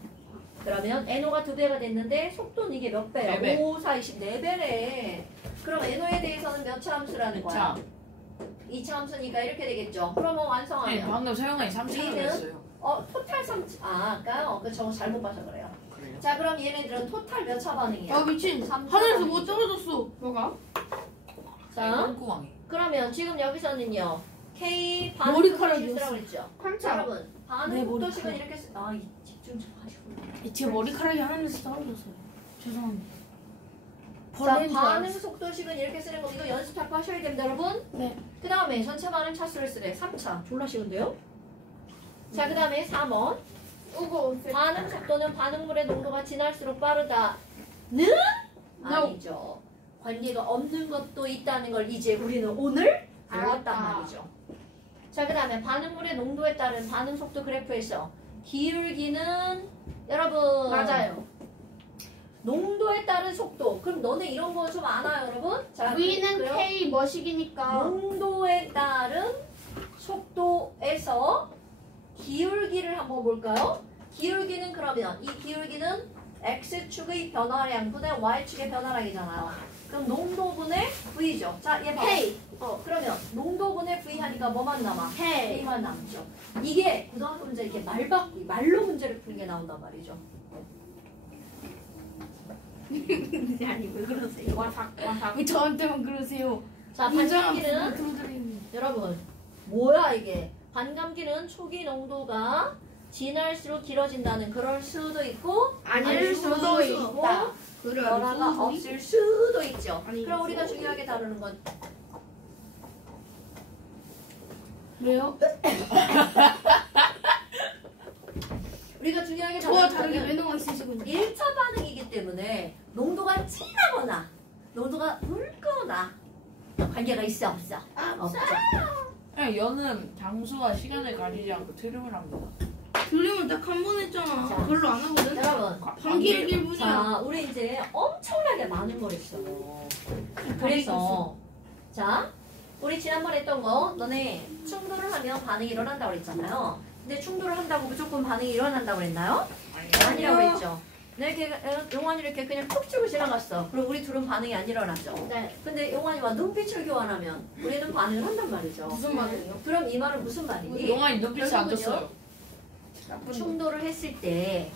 그러면 NO가 2배가 됐는데 속도는 이게 몇 배야? 4배. 5, 4, 20, 4배래. 그럼 NO에 대해서는 몇 차 함수라는 거야? 2차 함수니까 이렇게 되겠죠. 그러면 네, 완성하면. 방금 서영아이 3차로 우리는 했어요. 토탈 3차. 아까 저거 잘못 봐서 그래요. 그래요? 자, 그럼 얘네들은 토탈 몇 차 반응이야? 미친. 삼 하늘에서 차 뭐 반응이죠. 떨어졌어. 뭐가? 자, 똥구멍이. 그러면 지금 여기서는요. K 반응 머리카락이었어. 속도식이라고 그랬죠. 자, 3차. 여러분 반응 네, 속도식은 머리카락. 이렇게 집중 좀 하시고. 제 머리카락이 하늘에서 떨어졌어요. 죄송합니다. 자, 벌레인 줄 반응 알았어. 속도식은 이렇게 쓰는 거 이거 연습 자꾸 하셔야 됩니다, 여러분. 네. 그 다음에 전체 반응 차수를 쓰래. 3차. 졸라 쉬운데요? 자, 그 다음에 4번. 이거 반응 속도는 반응물의 농도가 진할수록 빠르다는 아니죠. 관계가 없는 것도 있다는 걸 이제 우리는 오늘 배웠단 알았다. 말이죠. 자, 그 다음에 반응물의 농도에 따른 반응 속도 그래프에서 기울기는 여러분 맞아요. 농도에 따른 속도. 그럼 너네 이런 거 좀 아나요, 여러분? 자, V는 그래요? K 머시기니까 농도에 따른 속도에서 기울기를 한번 볼까요? 기울기는 그러면 이 기울기는 X축의 변화량분의 Y축의 변화량이잖아요. 그럼 농도분의 V죠. 자, 얘 봐. K. 그러면 농도분의 V 하니까 뭐만 남아? K. K만 남죠. 이게 고등학교 문제 이렇게 말로 문제를 푸는 게 나온단 말이죠. 아니 왜 그러세요? 와삭. 왜 저한테만 그러세요? 자, 반감기는 여러분 뭐야 이게? 반감기는 초기 농도가 지날수록 길어진다는 그럴 수도 있고 아닐 수도 있다. 변화가 없을 수도 있죠. 아니, 그럼 우리가 중요하게 다루는 건 왜요? 우리가 중요하게 저와 다루는 다르게 거는 매너가 있으시군요. 1차 반응이기 때문에 농도가 진하거나 농도가 묽거나 관계가 있어 없어? 없죠. 네, 연은 장수와 시간을 가리지 않고 트림을 합니다. 들으면 딱 한 번 했잖아. 자. 별로 안 하거든. 여러분 반기를 1분이야. 자, 우리 이제 엄청나게 많은 걸 했어. 그래서 자, 우리 지난번에 했던 거 너네 충돌을 하면 반응이 일어난다고 그랬잖아요. 근데 충돌을 한다고 무조건 반응이 일어난다고 그랬나요? 아니라고 그랬죠. 네, 용환이 이렇게 그냥 툭 치고 지나갔어. 그럼 우리 둘은 반응이 안 일어났죠. 네. 근데 용환이와 눈빛을 교환하면 우리는 반응을 한단 말이죠. 무슨 말이에요? 그럼 이 말은 무슨 말이니? 용환이 눈빛이 안 결국은요, 떴어요. 충돌을 했을 때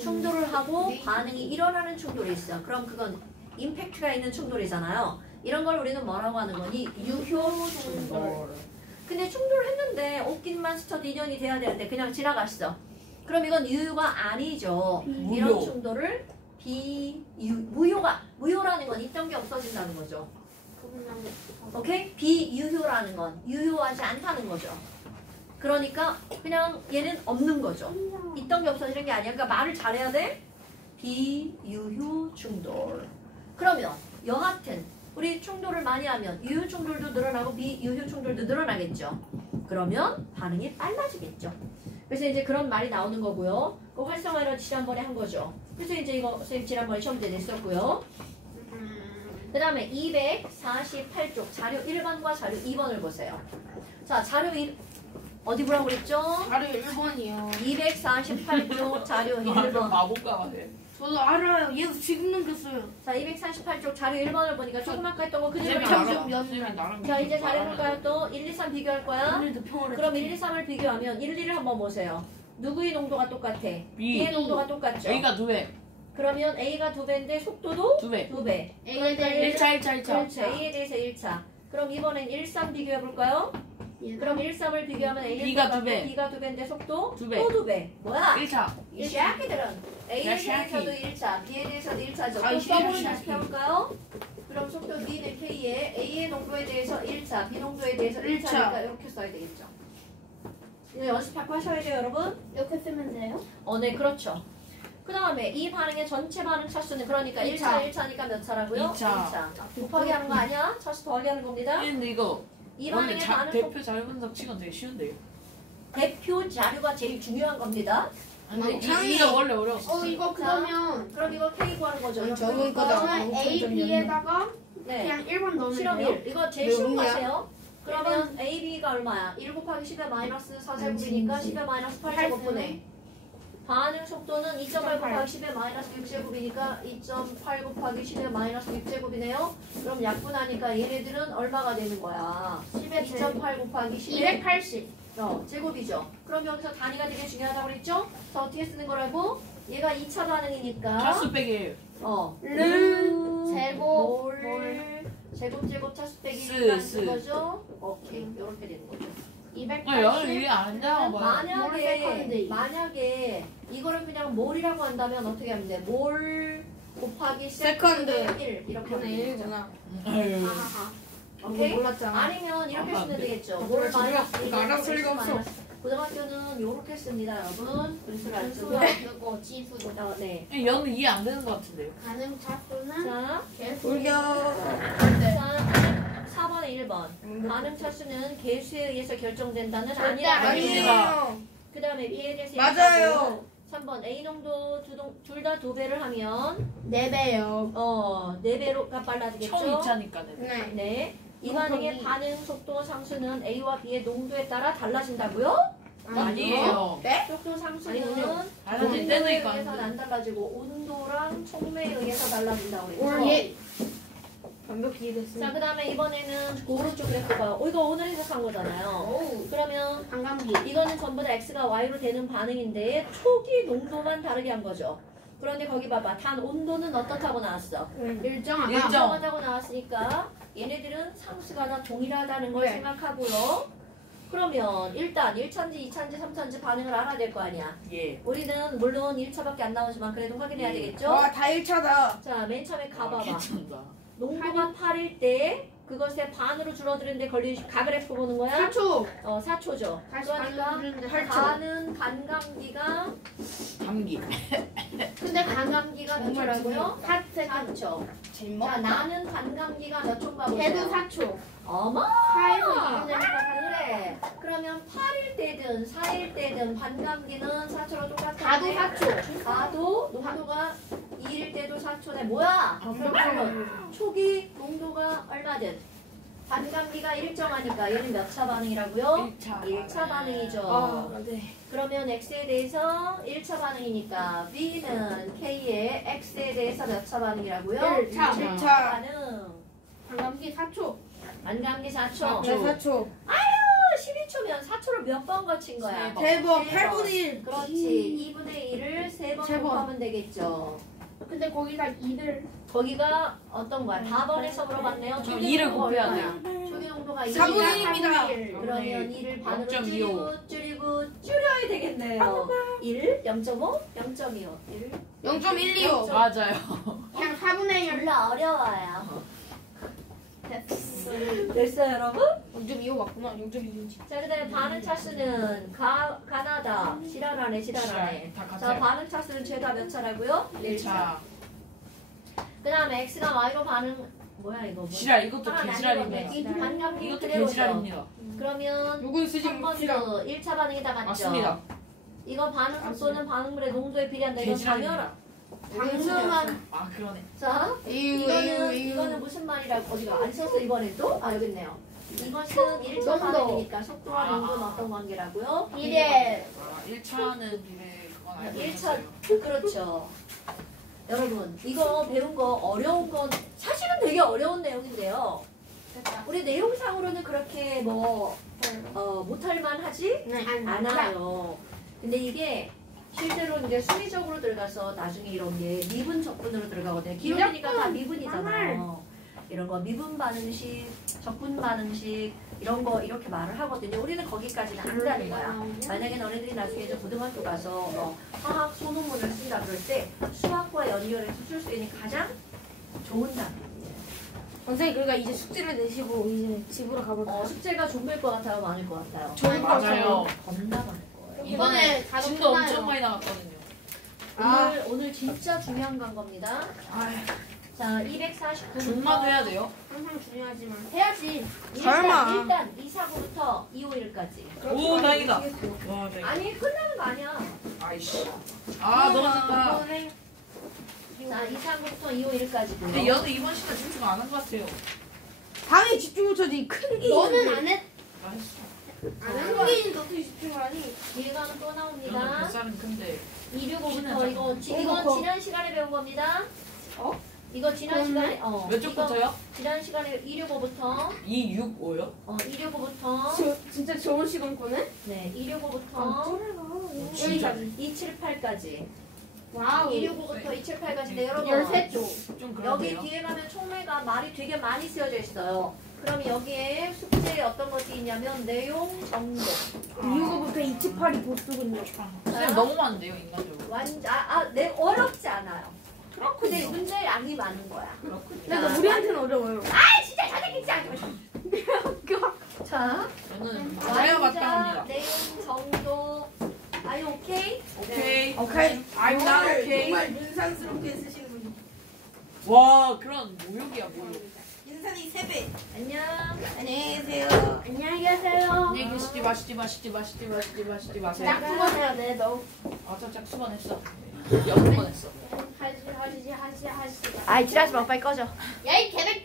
충돌을 하고 반응이 일어나는 충돌이 있어. 그럼 그건 임팩트가 있는 충돌이잖아요. 이런 걸 우리는 뭐라고 하는 거니? 유효 충돌. 근데 충돌을 했는데 옷깃만 스쳐 2년이 돼야 되는데 그냥 지나갔어. 그럼 이건 유효가 아니죠. 이런 무효. 충돌을 무효라는 건 있던 게 없어진다는 거죠. 오케이? 비유효라는 건 유효하지 않다는 거죠. 그러니까 그냥 얘는 없는 거죠. 있던 게 없어지는 게 아니야. 그러니까 말을 잘해야 돼. 비유효 충돌. 그러면 여하튼 우리 충돌을 많이 하면 유효 충돌도 늘어나고 비유효 충돌도 늘어나겠죠. 그러면 반응이 빨라지겠죠. 그래서 이제 그런 말이 나오는 거고요. 그 활성화를 지난번에 한 거죠. 그래서 이제 이거 선생님 지난번에 시험 때 냈었고요. 그 다음에 248쪽 자료 1번과 자료 2번을 보세요. 자, 자료 1 어디 보라고 그랬죠? 자료 1번이요. 248쪽 자료 1번. 마법가 같아. 저도 알아요. 얘도 지금 넘겼어요. 자, 248쪽 자료 1번을 보니까 조금 아까 했던 거 그대로 쌤이 나오죠? 나랑 쌤이 나랑. 자, 이제 잘해볼까요? 또 1, 2, 3 비교할 거야. 오늘도 평화를 그럼 1, 2, 3을 비교하면 1, 2를 한번 보세요. 누구의 농도가 똑같아? B. B의 농도가 똑같죠? A가 2배. 그러면 A가 2배인데 속도도 2배. 2배. A에 대해 1차 1차 1차. 그렇죠. A에 대해서 1차. 그럼 이번엔 1, 3 비교해볼까요? 그럼 1, 3을 비교하면 A가 B가 똑같고 2배. B가 2배인데 속도 두 배. 또 2배. 뭐야? 1차. 이 샤키들은 A에 야, 샤키. 대해서도 1차, B에 대해서도 1차죠. 아이, 또 써보는 샤키. 연습 해볼까요? 그럼 속도 B는 K에 A의 농도에 대해서 1차, B 농도에 대해서 1차니까 이렇게 써야 되겠죠. 이거 연습하고 하셔야 돼요, 여러분. 이렇게 쓰면 돼요? 네, 그렇죠. 그 다음에 이 반응의 전체 반응 차수는 그러니까 1차, 1차니까 몇 차라고요? 2차. 곱하기 하는 거 아니야? 차수 더하기 하는 겁니다. 근데 이거 이 원래 반응의 반응 대표 자료 분석 치곤 되게 쉬운데요. 대표 자료가 제일 중요한 겁니다. 근데 아니, 이거 원래 어려웠어. 이거 그러면 그럼 이거 K 구하는 거죠. 아니, 그럼 저건 거다. 그러면 A, B에다가 네. 그냥 1번 넣으면 실험 돼요? 1. 이거 제일 쉬운 몇 거세요. 그러면 A, B가 얼마야? 1 곱하기 10의 마이너스 4제곱이니까 10의 마이너스 8제곱분의 반응 속도는 2.8 곱하기 10의 마이너스 6제곱이니까 2.8 곱하기 10의 마이너스 6제곱이네요. 그럼 약분하니까 얘네들은 얼마가 되는 거야? 10의 2.8 곱하기 10의 280. 제곱이죠. 그럼 여기서 단위가 되게 중요하다고 그랬죠? 자, 어떻게 쓰는 거라고? 얘가 2차 반응이니까 차수 빼기예요. 제곱, 제곱 차수 빼기 쓰, 하는 쓰. 거죠? 오케이, 이렇게 되는 거죠. 280. 여기 위에 안 나와 봐요. 만약에 이거를 그냥 몰이라고 한다면 어떻게 하면 돼? 몰 곱하기 세컨드. 1 이렇게 하면 되겠죠. 아유. 아하하. 오케이? 몰랐잖아. 아니면 이렇게 아, 쓰면 네. 되겠죠. 아, 몰 그래, 마이너스 이거 1 알았을 리가 없어. 고등학교는 요렇게 씁니다, 여러분. 분수를 안 쓰고. 분수가 그거 지수도. 네. 얘는 이해 안 되는 것 같은데요. 가능 차수는 자, 돌려. 자, 4번에 1번. 반응 차수는 개수에 의해서 결정된다는 절대 아니라 아니에요. 아니에요. 그 다음에 B에 대해서 맞아요. 3번 A 농도 둘 다 2배를 하면 4배요. 4배로가 빨라지겠죠? 처음 2차니까는. 네. 네. 이 반응의 반응 속도 상수는 A와 B의 농도에 따라 달라진다고요? 아니에요. 속도 상수는 아니군요. 달라질 때도 농도에 있고 안 의해서는 안 달라지고 온도랑 촉매에 의해서 달라진다고 그랬죠? 올 완벽히 자, 이해됐습니다. 그 다음에 이번에는 오른쪽 그래프 봐요. 이거 오늘 해석한 거잖아요. 그러면 반감기. 이거는 전부 다 X가 Y로 되는 반응인데 초기 농도만 다르게 한 거죠. 그런데 거기 봐봐. 단 온도는 어떻다고 나왔어? 일정하다. 일정. 일정하다고 나왔으니까 얘네들은 상수가 다 동일하다는 걸 네. 생각하고요. 그러면 일단 1차인지 2차인지 3차인지 반응을 알아야 될 거 아니야. 예. 우리는 물론 1차밖에 안 나오지만 그래도 확인해야 되겠죠? 와, 다 1차다. 자, 맨 처음에 가봐봐. 괜찮다. 농도가 8일 때 그것의 반으로 줄어드는데 걸린 가그래프 보는 거야? 4초. 4초죠. 다시 그러니까 반응해주는데 8초. 가는 반감기가 감기. 근데 반감기가 몇 초라고요? 4세컨드. 4초. 제일 자, 나는 반감기가 몇 초인가 걔도 보세요. 4초. 어머! 4에서 2분 그래. 그러면 8일 때든 4일 때든 반감기는 4초로 똑같아. 가도 4초. 가도 농도가 2일 때도 4초네. 뭐야? 초기 농도가 얼마든 반감기가 일정하니까 얘는 몇 차 반응이라고요? 1차. 1차 반응이죠. 아, 네. 그러면 X에 대해서 1차 반응이니까 B는 K의 X에 대해서 몇 차 반응이라고요? 1차. 1차 1차. 반응. 반감기 4초. 반감기 4초. 네, 4초. 12초면 4초를 몇 번 거친 거야? 세 번. 대번 세 8분의 번. 1. 그렇지. 2분의 1을 3번 세 번. 곱하면 되겠죠. 근데 거기다 2를 거기가 어떤 거야? 4번에서 물어봤네요. 그럼 2를 곱해야 얼마야? 초기 농도가 2. 4분의 1입니다. 그러면 2를 반으로 0.25. 줄여야 되겠네요. 1, 0.5, 0.25. 1. 0.125. 맞아요. 그냥 4분의 1. 졸라 어려워요. 됐어요, 여러분? 0.25 맞구나. 0.25지. 자, 그 다음에 반응 차수는 가나다. 지랄하네. 다 자, 같아요. 반응 차수는 죄다 몇 차라고요? 1차. 그 다음에 X가 Y로 뭐야 이거 뭐. 지랄 이것도 하나 개지랄입니다. 나뉘는 건데. 이 반감 이것도 그대로죠. 개지랄입니다. 그러면 누군 쓰지 3번도 봅시다. 1차 반응이 다 맞죠? 맞습니다. 이거 반응 속도는 반응물의 농도에 비례한다. 이건 개지랄입니다. 당연한. 당수만 아 그러네. 자, 이거는 무슨 말이라고 어디가 안 썼어 이번에 또? 아 여기 있네요. 이것은 1차 농도. 반응이니까 속도와 농도는 어떤 관계라고요? 비례. 아 1차는 비례 그건 알고 1차 있었어요. 그렇죠. 여러분 이거 배운 거 어려운 건 사실은 되게 어려운 내용인데요. 우리 내용상으로는 그렇게 뭐 못할만 하지 않아요. 근데 이게 실제로 이제 수리적으로 들어가서 나중에 이런 게 미분 적분으로 들어가거든요. 기울이니까 다 미분이잖아요. 이런 거 미분 반응식, 적분 반응식 이런 거 이렇게 말을 하거든요. 우리는 거기까지는 안 가는 거야. 만약에 너네들이 나중에 이제 고등학교 가서 화학 소논문을 쓴다 그럴 때 수학과 연결해서 쓸 수 있는 가장 좋은 단어. 선생님 그러니까 이제 숙제를 내시고 이제 집으로 가볼까요? 숙제가 좀일 것 같아요, 많을 것 같아요. 좋을 것 맞아요. 겁나 많을 거예요. 이번에 다들 진도 끝나요. 엄청 많이 나갔거든요. 오늘 진짜 중요한 건 겁니다. 자, 249부터 중마도 해야 돼요. 항상 중요하지만 해야지. 일단 249부터 251까지. 오 다행이다. 와 다행이다. 아니 끝나는 거 아니야. 아이씨. 아 너무 좋다. 자, 249부터 251까지. 근데 얘도 이번 시간 집중 안 한 것 같아요. 당연히 집중 못하지. 큰 게. 너는 안 했. 나 했어. 안 한게인 어떻게 집중을 하니? 기회가는 또 저는 나옵니다. 뱃살은 큰데. 265부터 이건 지난 시간에 배운 겁니다. 이거 지난 시간에 몇 쪽부터요? 지난 시간에 265부터 2, 6, 5요? 265부터 진짜 좋은 시간 거네? 네, 아, 265부터 진짜. 278까지. 와우. 265부터 278까지인데 여러분 13쪽. 좀 여기 그런데요. 뒤에 가면 총매가 말이 되게 많이 쓰여져 있어요. 그럼 여기에 숙제에 어떤 것이 있냐면 내용 정도. 265부터 278이 보수군요. 선생님 너무 많은데요 인간적으로. 네, 어렵지 않아요. 그렇군요. 근데 문제량이 많은 거야. 그렇군요. 그러니까 우리한테는 어려워요. 진짜 자세히 자, 저는 잘해야 완자, 마땅합니다. 내용 정도. Are you okay? 오케이. 오케이. I'm not okay. 정말 윤산스럽게 쓰시는 분. 와 그런 모욕이야 모욕. 인산이 3배. 안녕. 안녕히 계세요. 안녕히 계세요. 안녕히 계시지 마시지 마세요. 딱 2번 해야 돼, 너. 아저 짝수만 했어. 6번 했어. 하지. 아이, 지랄하지 마. 빨리 꺼져. 야, 이 개새끼야.